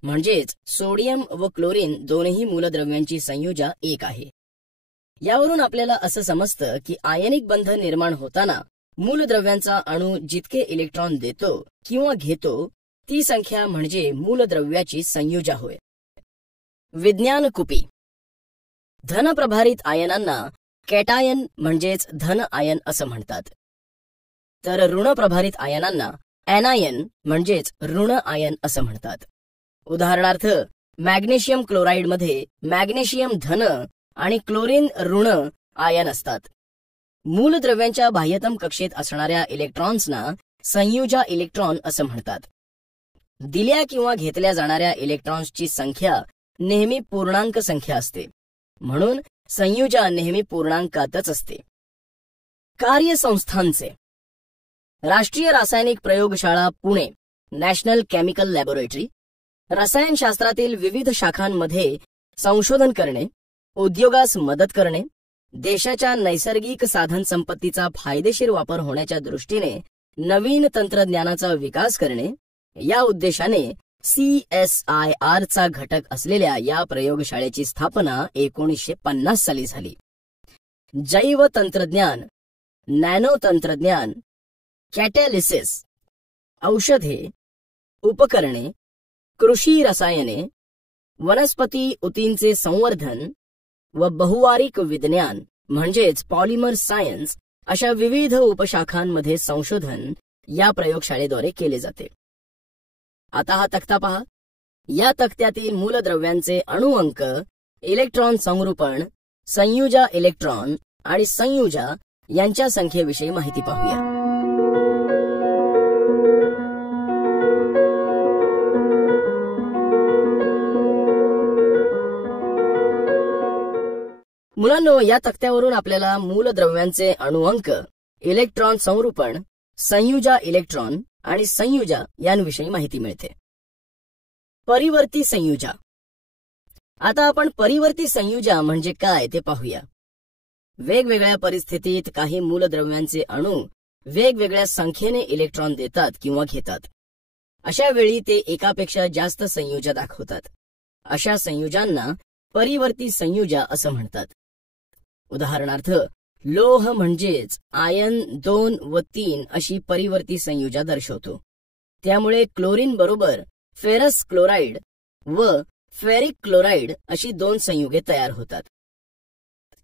म्हणजेच सोडियम व क्लोरीन दोन्ही मूलद्रव्यांची संयुजा 1 आहे. यावरून आपल्याला असं समजतं की आयनिक बंध निर्माण होताना मूलद्रव्यांचा अणू जितके इलेक्ट्रॉन देतो किंवा घेतो ती संख्या म्हणजे मूलद्रव्याची संयुजा होय. विज्ञानकुपी. धनप्रभारित आयनांना कॅटायन म्हणजेच धन आयन असं म्हणतात. तर ऋणप्रभारित आयनांना एनायन म्हणजेच ऋण आयन असं म्हणतात. उदाहरणार्थ मॅग्नेशियम क्लोराईडमध्ये मॅग्नेशियम धन आणि क्लोरीन ऋण आयन असतात. मूलद्रव्यांच्या बाह्यतम कक्षेत असणाऱ्या इलेक्ट्रॉन्सना संयुजा इलेक्ट्रॉन असं म्हणतात. दिल्या किंवा घेतल्या जाणाऱ्या इलेक्ट्रॉन्सची संख्या नेहमी पूर्णांक संख्या असते. म्हणून संयुजा नेहमी पूर्णांकातच असते. कार्यसंस्थांचे. राष्ट्रीय रासायनिक प्रयोगशाळा पुणे, नॅशनल केमिकल लॅबोरेटरी रसायनशास्त्रातील विविध शाखांमध्ये संशोधन करणे, उद्योगास मदत करणे, देशाच्या नैसर्गिक साधन संपत्तीचा फायदेशीर वापर होण्याच्या दृष्टीने नवीन तंत्रज्ञानाचा विकास करणे या उद्देशाने CSIR चा घटक असलेल्या या प्रयोगशाळेची स्थापना 1950 साली झाली. जैव तंत्रज्ञान, नॅनो तंत्रज्ञान, कॅटॅलिसिस, औषधे, उपकरणे, कृषी रसायने, वनस्पती ऊतींचे संवर्धन व बहुवारिक विज्ञान म्हणजेच पॉलिमर सायन्स अशा विविध उपशाखांमध्ये संशोधन या प्रयोगशाळेद्वारे केले जाते. आता हा तक्ता पहा. या तक्त्यातील मूलद्रव्यांचे अणुअंक, इलेक्ट्रॉन संरूपण, संयुजा इलेक्ट्रॉन आणि संयुजा यांच्या संख्येविषयी माहिती पाहूया. मुलांनो, या तक्त्यावरून आपल्याला मूलद्रव्यांचे अणुअंक, इलेक्ट्रॉन संरूपण, संयुजा इलेक्ट्रॉन आणि संयुजा यांविषयी माहिती मिळते. परिवर्ती संयुजा. आता आपण परिवर्ती संयुजा म्हणजे काय ते पाहूया. वेगवेगळ्या परिस्थितीत काही मूलद्रव्यांचे अणू वेगवेगळ्या संख्येने इलेक्ट्रॉन देतात किंवा घेतात. अशा वेळी ते एकापेक्षा जास्त संयुजा दाखवतात. अशा संयुजांना परिवर्ती संयुजा असं म्हणतात. उदाहरणार्थ, लोह म्हणजेच आयन 2 व 3 अशी परिवर्ती संयुजा दर्शवतो. त्यामुळे क्लोरीन बरोबर फेरस क्लोराईड व फेरिक क्लोराईड अशी 2 संयुगे तयार होतात.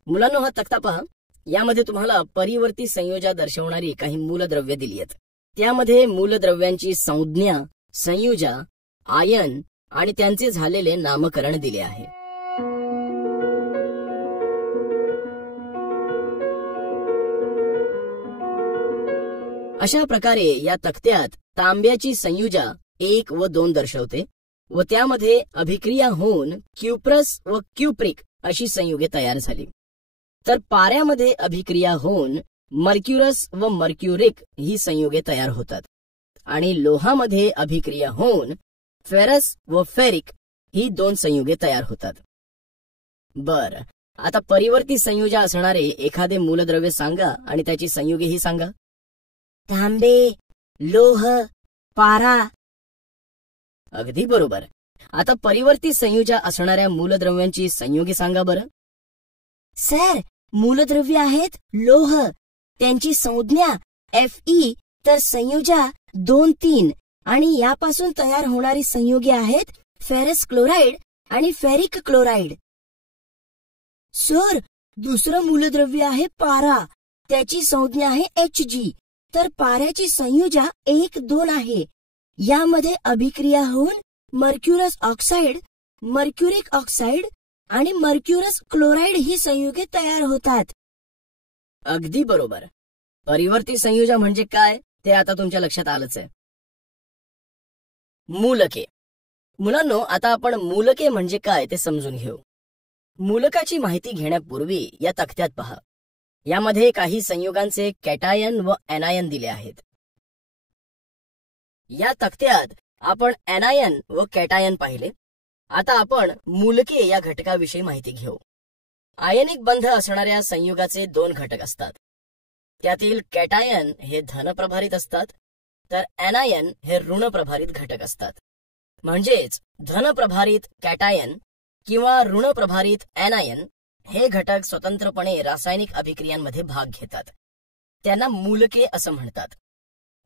मुलांनो, हा तक्ता पहा. यामध्ये तुम्हाला परिवर्ती संयोजा दर्शवणारी काही मूलद्रव्ये दिली आहेत. त्यामध्ये मूलद्रव्यांची संज्ञा, संयुजा, आयन आणि त्यांचे झालेले नामकरण दिले आहे. अशा प्रकारे या तक्त्यात तांब्याची संयुजा 1 व 2 दर्शवते व त्यामध्ये अभिक्रिया होऊन क्युप्रस व क्युप्रिक अशी संयुगे तयार झाली. तर पाऱ्यामध्ये अभिक्रिया होऊन मर्क्युरस व मर्क्युरिक ही संयुगे तयार होतात आणि लोहामध्ये अभिक्रिया होऊन फेरस व फेरिक ही 2 संयुगे तयार होतात. बर, आता परिवर्ती संयुजा असणारे एखादे मूलद्रव्य सांगा आणि त्याची संयुगेही सांगा. तांबे, लोह, पारा. अगदी बरोबर. आता परिवर्ती संयुजा असणाऱ्या मूलद्रव्यांची संयुगे सांगा बरं. सर, मूलद्रव्य आहेत लोह, त्यांची संज्ञा Fe, तर संयुजा 2, 3 आणि यापासून तयार होणारी संयुगे आहेत फेरस क्लोराईड आणि फेरिक क्लोराईड. सर, दुसरं मूलद्रव्य आहे पारा, त्याची संज्ञा आहे Hg, तर पाऱ्याची संयुजा 1, 2 आहे. यामध्ये अभिक्रिया होऊन मर्क्युरस ऑक्साईड, मर्क्युरिक ऑक्साईड आणि मर्क्युरस क्लोराईड ही संयुगे तयार होतात. अगदी बरोबर. परिवर्ती संयुजा म्हणजे काय ते आता तुमच्या लक्षात आलंच आहे. मूलके. मुलांनो, आता आपण मूलके म्हणजे काय ते समजून घेऊ. मूलकाची माहिती घेण्यापूर्वी या तक्त्यात पहा. यामध्ये काही संयुगांचे कॅटायन व एनायन दिले आहेत. या तक्त्यात आपण एनायन व कॅटायन पाहिले. आता आपण मूलके या घटकाविषयी माहिती घेऊ. आयनिक बंध असणाऱ्या संयुगाचे 2 घटक असतात. त्यातील कॅटायन हे धनप्रभारित असतात, तर एनायन हे ऋणप्रभारित घटक असतात. म्हणजेच धनप्रभारित कॅटायन किंवा ऋणप्रभारित एनायन हे घटक स्वतंत्रपणे रासायनिक अभिक्रियांमध्ये भाग घेतात. त्यांना मूलके असं म्हणतात.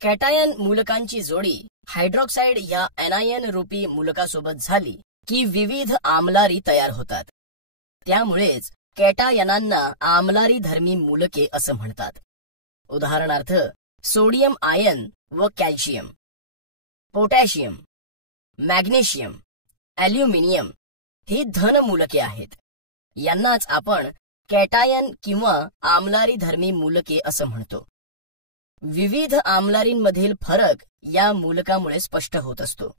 कॅटायन मूलकांची जोडी हायड्रॉक्साईड या एनायन रूपी मूलकासोबत झाली की विविध आम्लारी तयार होतात. त्यामुळेच कॅटायनांना आम्लारी धर्मी मूलके असं म्हणतात. उदाहरणार्थ, सोडियम आयन व कॅल्शियम, पोटॅशियम, मॅग्नेशियम, ॲल्युमिनियम ही धनमूलके आहेत. यांनाच आपण कॅटायन किंवा आम्लारी धर्मी मूलके असं म्हणतो. विविध आम्लारींमधील फरक या मूलकामुळे स्पष्ट होत असतो.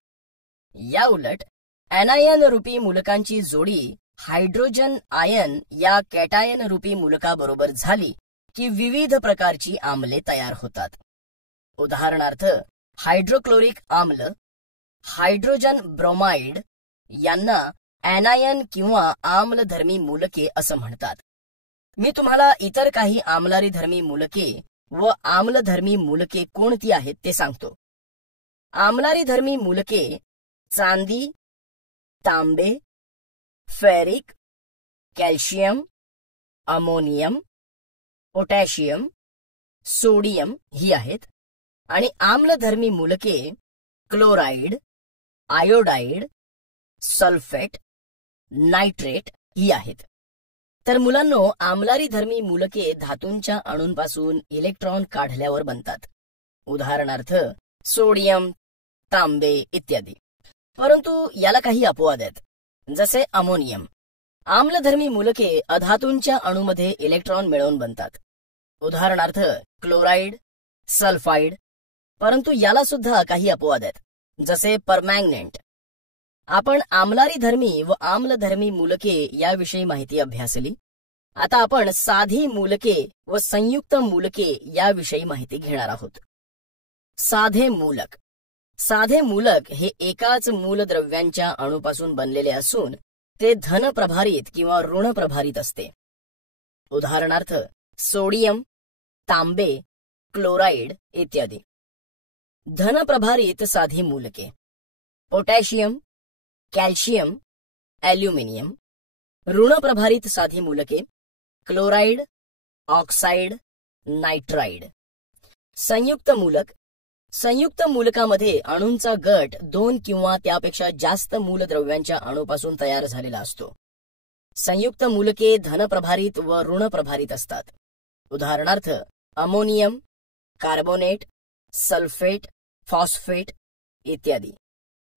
या उलट एनायन रूपी मूलकांची जोडी हायड्रोजन आयन या कॅटायन रूपी मूलकाबरोबर झाली की विविध प्रकारची आम्ले तयार होतात. उदाहरणार्थ, हायड्रोक्लोरिक आम्ल, हायड्रोजन ब्रोमाइड यांना एनायन किंवा आम्लधर्मी मूलके असं म्हणतात. मी तुम्हाला इतर काही आम्लारी धर्मी मूलके व आम्लधर्मी मूलके कोणती आहेत ते सांगतो. आम्लारी धर्मी मूलके चांदी, तांबे, ferric, calcium, ammonium, potassium, sodium ही आहेत आणि आम्लधर्मी मूलके क्लोराईड, आयोडाईड, सल्फेट, नायट्रेट ही आहेत. तर मुलांनो, आम्लारी धर्मी मूलके धातूंच्या अणूंपासून इलेक्ट्रॉन काढल्यावर बनतात. उदाहरणार्थ, सोडियम, तांबे इत्यादी. परंतु याला काही अपवाद आहेत. जसे अमोनियम. आम्लधर्मी मूलके अधातूंच्या अणूमध्ये इलेक्ट्रॉन मिळवून बनतात. उदाहरणार्थ, क्लोराईड, सल्फाईड. परंतु याला सुद्धा काही अपवाद आहेत. जसे परमॅंगनेट. आपण आम्लारी धर्मी व आम्लधर्मी मूलके याविषयी माहिती अभ्यासली. आता आपण साधी मूलके व संयुक्त मूलके याविषयी माहिती घेणार आहोत. साधे मूलक. साधे मूलक हे एकाच मूलद्रव्यांच्या अणूपासून बनलेले असून ते धनप्रभारित किंवा ऋणप्रभारित असते. उदाहरणार्थ, सोडियम, तांबे, क्लोराइड इत्यादी. धनप्रभारित साधी मूलके पोटॅशियम, कॅल्शियम, ॲल्युमिनियम. ऋणप्रभारित साधी मूलके क्लोराइड, ऑक्साइड, नायट्राइड. संयुक्त मूलक. संयुक्त मूलकामध्ये अणूंचा गट 2 किंवा त्यापेक्षा जास्त मूलद्रव्यांच्या अणूपासून तयार झालेला असतो. संयुक्त मूलके धनप्रभारित व ऋणप्रभारित असतात. उदाहरणार्थ अमोनियम, कार्बोनेट, सल्फेट, फॉस्फेट इत्यादी.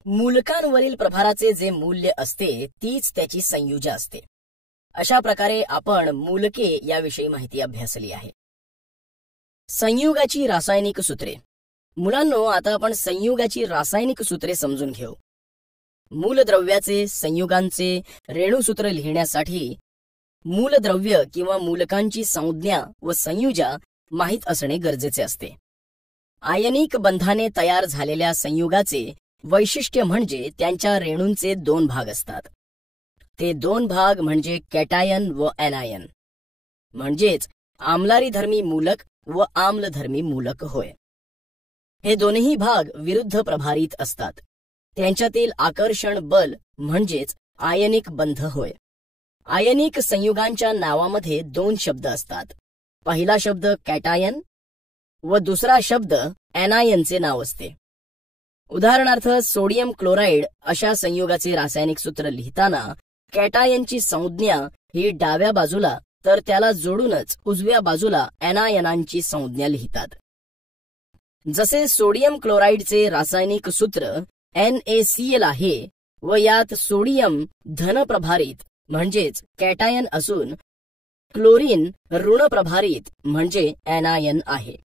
मूलकांवरील प्रभाराचे जे मूल्य असते तीच त्याची संयुजा असते. अशा प्रकारे आपण मूलके याविषयी माहिती अभ्यासली आहे. संयुगाची रासायनिक सूत्रे. मुलांनो, आता आपण संयुगाची रासायनिक सूत्रे समजून घेऊ. मूलद्रव्याचे संयुगांचे रेणुसूत्र लिहिण्यासाठी मूलद्रव्य किंवा मूलकांची संज्ञा व संयुजा माहीत असणे गरजेचे असते. आयनिक बंधाने तयार झालेल्या संयुगाचे वैशिष्ट्य म्हणजे त्यांच्या रेणूंचे 2 भाग असतात. ते 2 भाग म्हणजे कॅटायन व ॲनायन, म्हणजेच आम्लारीधर्मी मूलक व आम्लधर्मी मूलक होय. हे दोन्ही भाग विरुद्ध प्रभारित असतात. त्यांच्यातील आकर्षण बल म्हणजेच आयनिक बंध होय. आयनिक संयुगांच्या नावामध्ये 2 शब्द असतात. पहिला शब्द कॅटायन व दुसरा शब्द ॲनायनचे नाव असते. उदाहरणार्थ सोडियम क्लोराइड अशा संयुगाचे रासायनिक सूत्र लिहिताना कॅटायनची संज्ञा ही डाव्या बाजूला तर त्याला जोडूनच उजव्या बाजूला ॲनायनांची संज्ञा लिहितात. जसे सोडियम क्लोराइडचे रासायनिक सूत्र NaCl आहे व यात सोडियम धनप्रभारित म्हणजेच कॅटायन असून क्लोरीन ऋणप्रभारित म्हणजे ॲनायन आहे.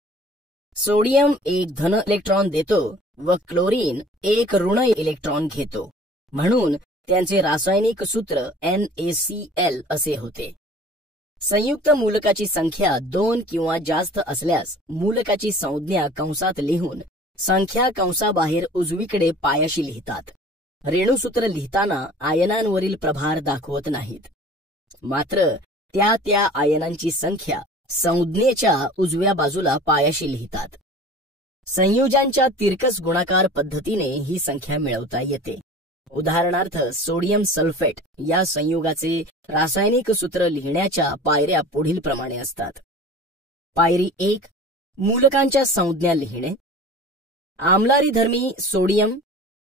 सोडियम एक धन इलेक्ट्रॉन देतो व क्लोरीन एक ऋण इलेक्ट्रॉन घेतो, म्हणून त्यांचे रासायनिक सूत्र NaCl असे होते. संयुक्त मूलकाची संख्या 2 किंवा जास्त असल्यास मूलकाची संज्ञा कंसात लिहून संख्या कंसाबाहेर उजवीकडे पायाशी लिहितात. रेणुसूत्र लिहिताना आयनांवरील प्रभार दाखवत नाहीत, मात्र त्या आयनांची संख्या संज्ञेच्या उजव्या बाजूला पायाशी लिहितात. संयोजांच्या तिरकस गुणाकार पद्धतीने ही संख्या मिळवता येते. उदाहरणार्थ सोडियम सल्फेट या संयुगाचे रासायनिक सूत्र लिहिण्याच्या पायऱ्या पुढील प्रमाणे असतात. पायरी 1 मूलकांच्या संज्ञा लिहिणे. आम्लारीधर्मी सोडियम,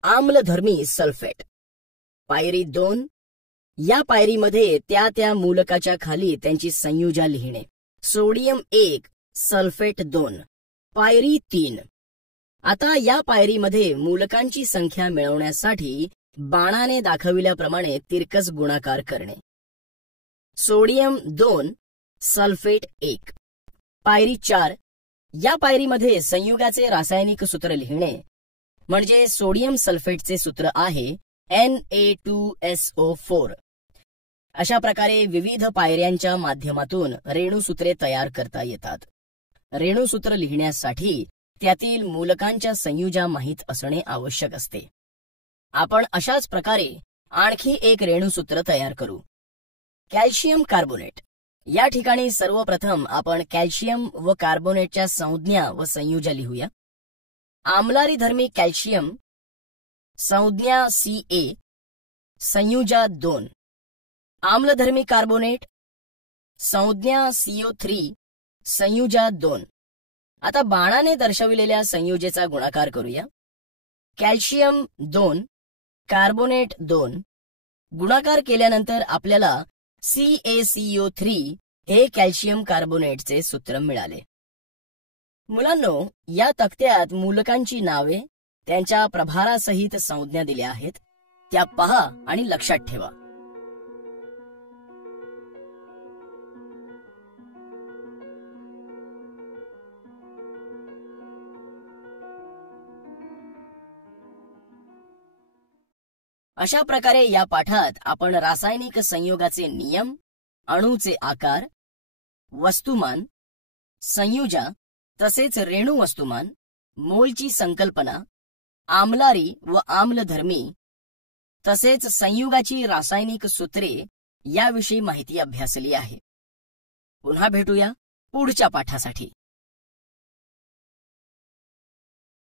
आम्लधर्मी सल्फेट. पायरी 2 या पायरीमध्ये त्या मूलकाच्या खाली त्यांची संयुजा लिहिणे. Sodium 1, sulphate 2. पायरी 3 आता या पायरीमध्ये मूलकांची संख्या मिळवण्यासाठी बाणाने दाखविल्याप्रमाणे तिरकस गुणाकार करणे. Sodium 2, sulphate 1. पायरी 4 या पायरीमध्ये संयुगाचे रासायनिक सूत्र लिहिणे, म्हणजे सोडियम सल्फेटचे सूत्र आहे Na2SO4. अशा प्रकारे विविध पायऱ्यांच्या माध्यमातून रेणुसूत्रे तयार करता येतात. रेणुसूत्र लिहिण्यासाठी त्यातील मूलकांच्या संयुजा माहीत असणे आवश्यक असते. आपण अशाच प्रकारे आणखी एक रेणुसूत्र तयार करू. Calcium carbonate. या ठिकाणी सर्वप्रथम आपण कॅल्शियम व कार्बोनेटच्या संज्ञा व संयुजा लिहूया. आम्लारीधर्मी कॅल्शियम संज्ञा Ca, संयुजा 2. आम्लधर्मी कार्बोनेट संज्ञा CO3, संयुजा 2. आता बाणाने दर्शविलेल्या संयुजेचा गुणाकार करूया. Calcium 2, carbonate 2. गुणाकार केल्यानंतर आपल्याला CaCO3 हे कॅल्शियम कार्बोनेटचे सूत्र मिळाले. मुलांनो, या तक्त्यात मूलकांची नावे त्यांच्या प्रभारासहित संज्ञा दिल्या आहेत. त्या पहा आणि लक्षात ठेवा. अशा प्रकारे या पाठात आपण रासायनिक संयोगाचे नियम, अणूचे आकार, वस्तुमान, संयुजा तसेच रेणू वस्तुमान, मोलची संकल्पना, आम्लारी व आम्लधर्मी तसेच संयुगाची रासायनिक सूत्रे याविषयी माहिती अभ्यासली आहे. पुन्हा भेटूया पुढच्या पाठासाठी.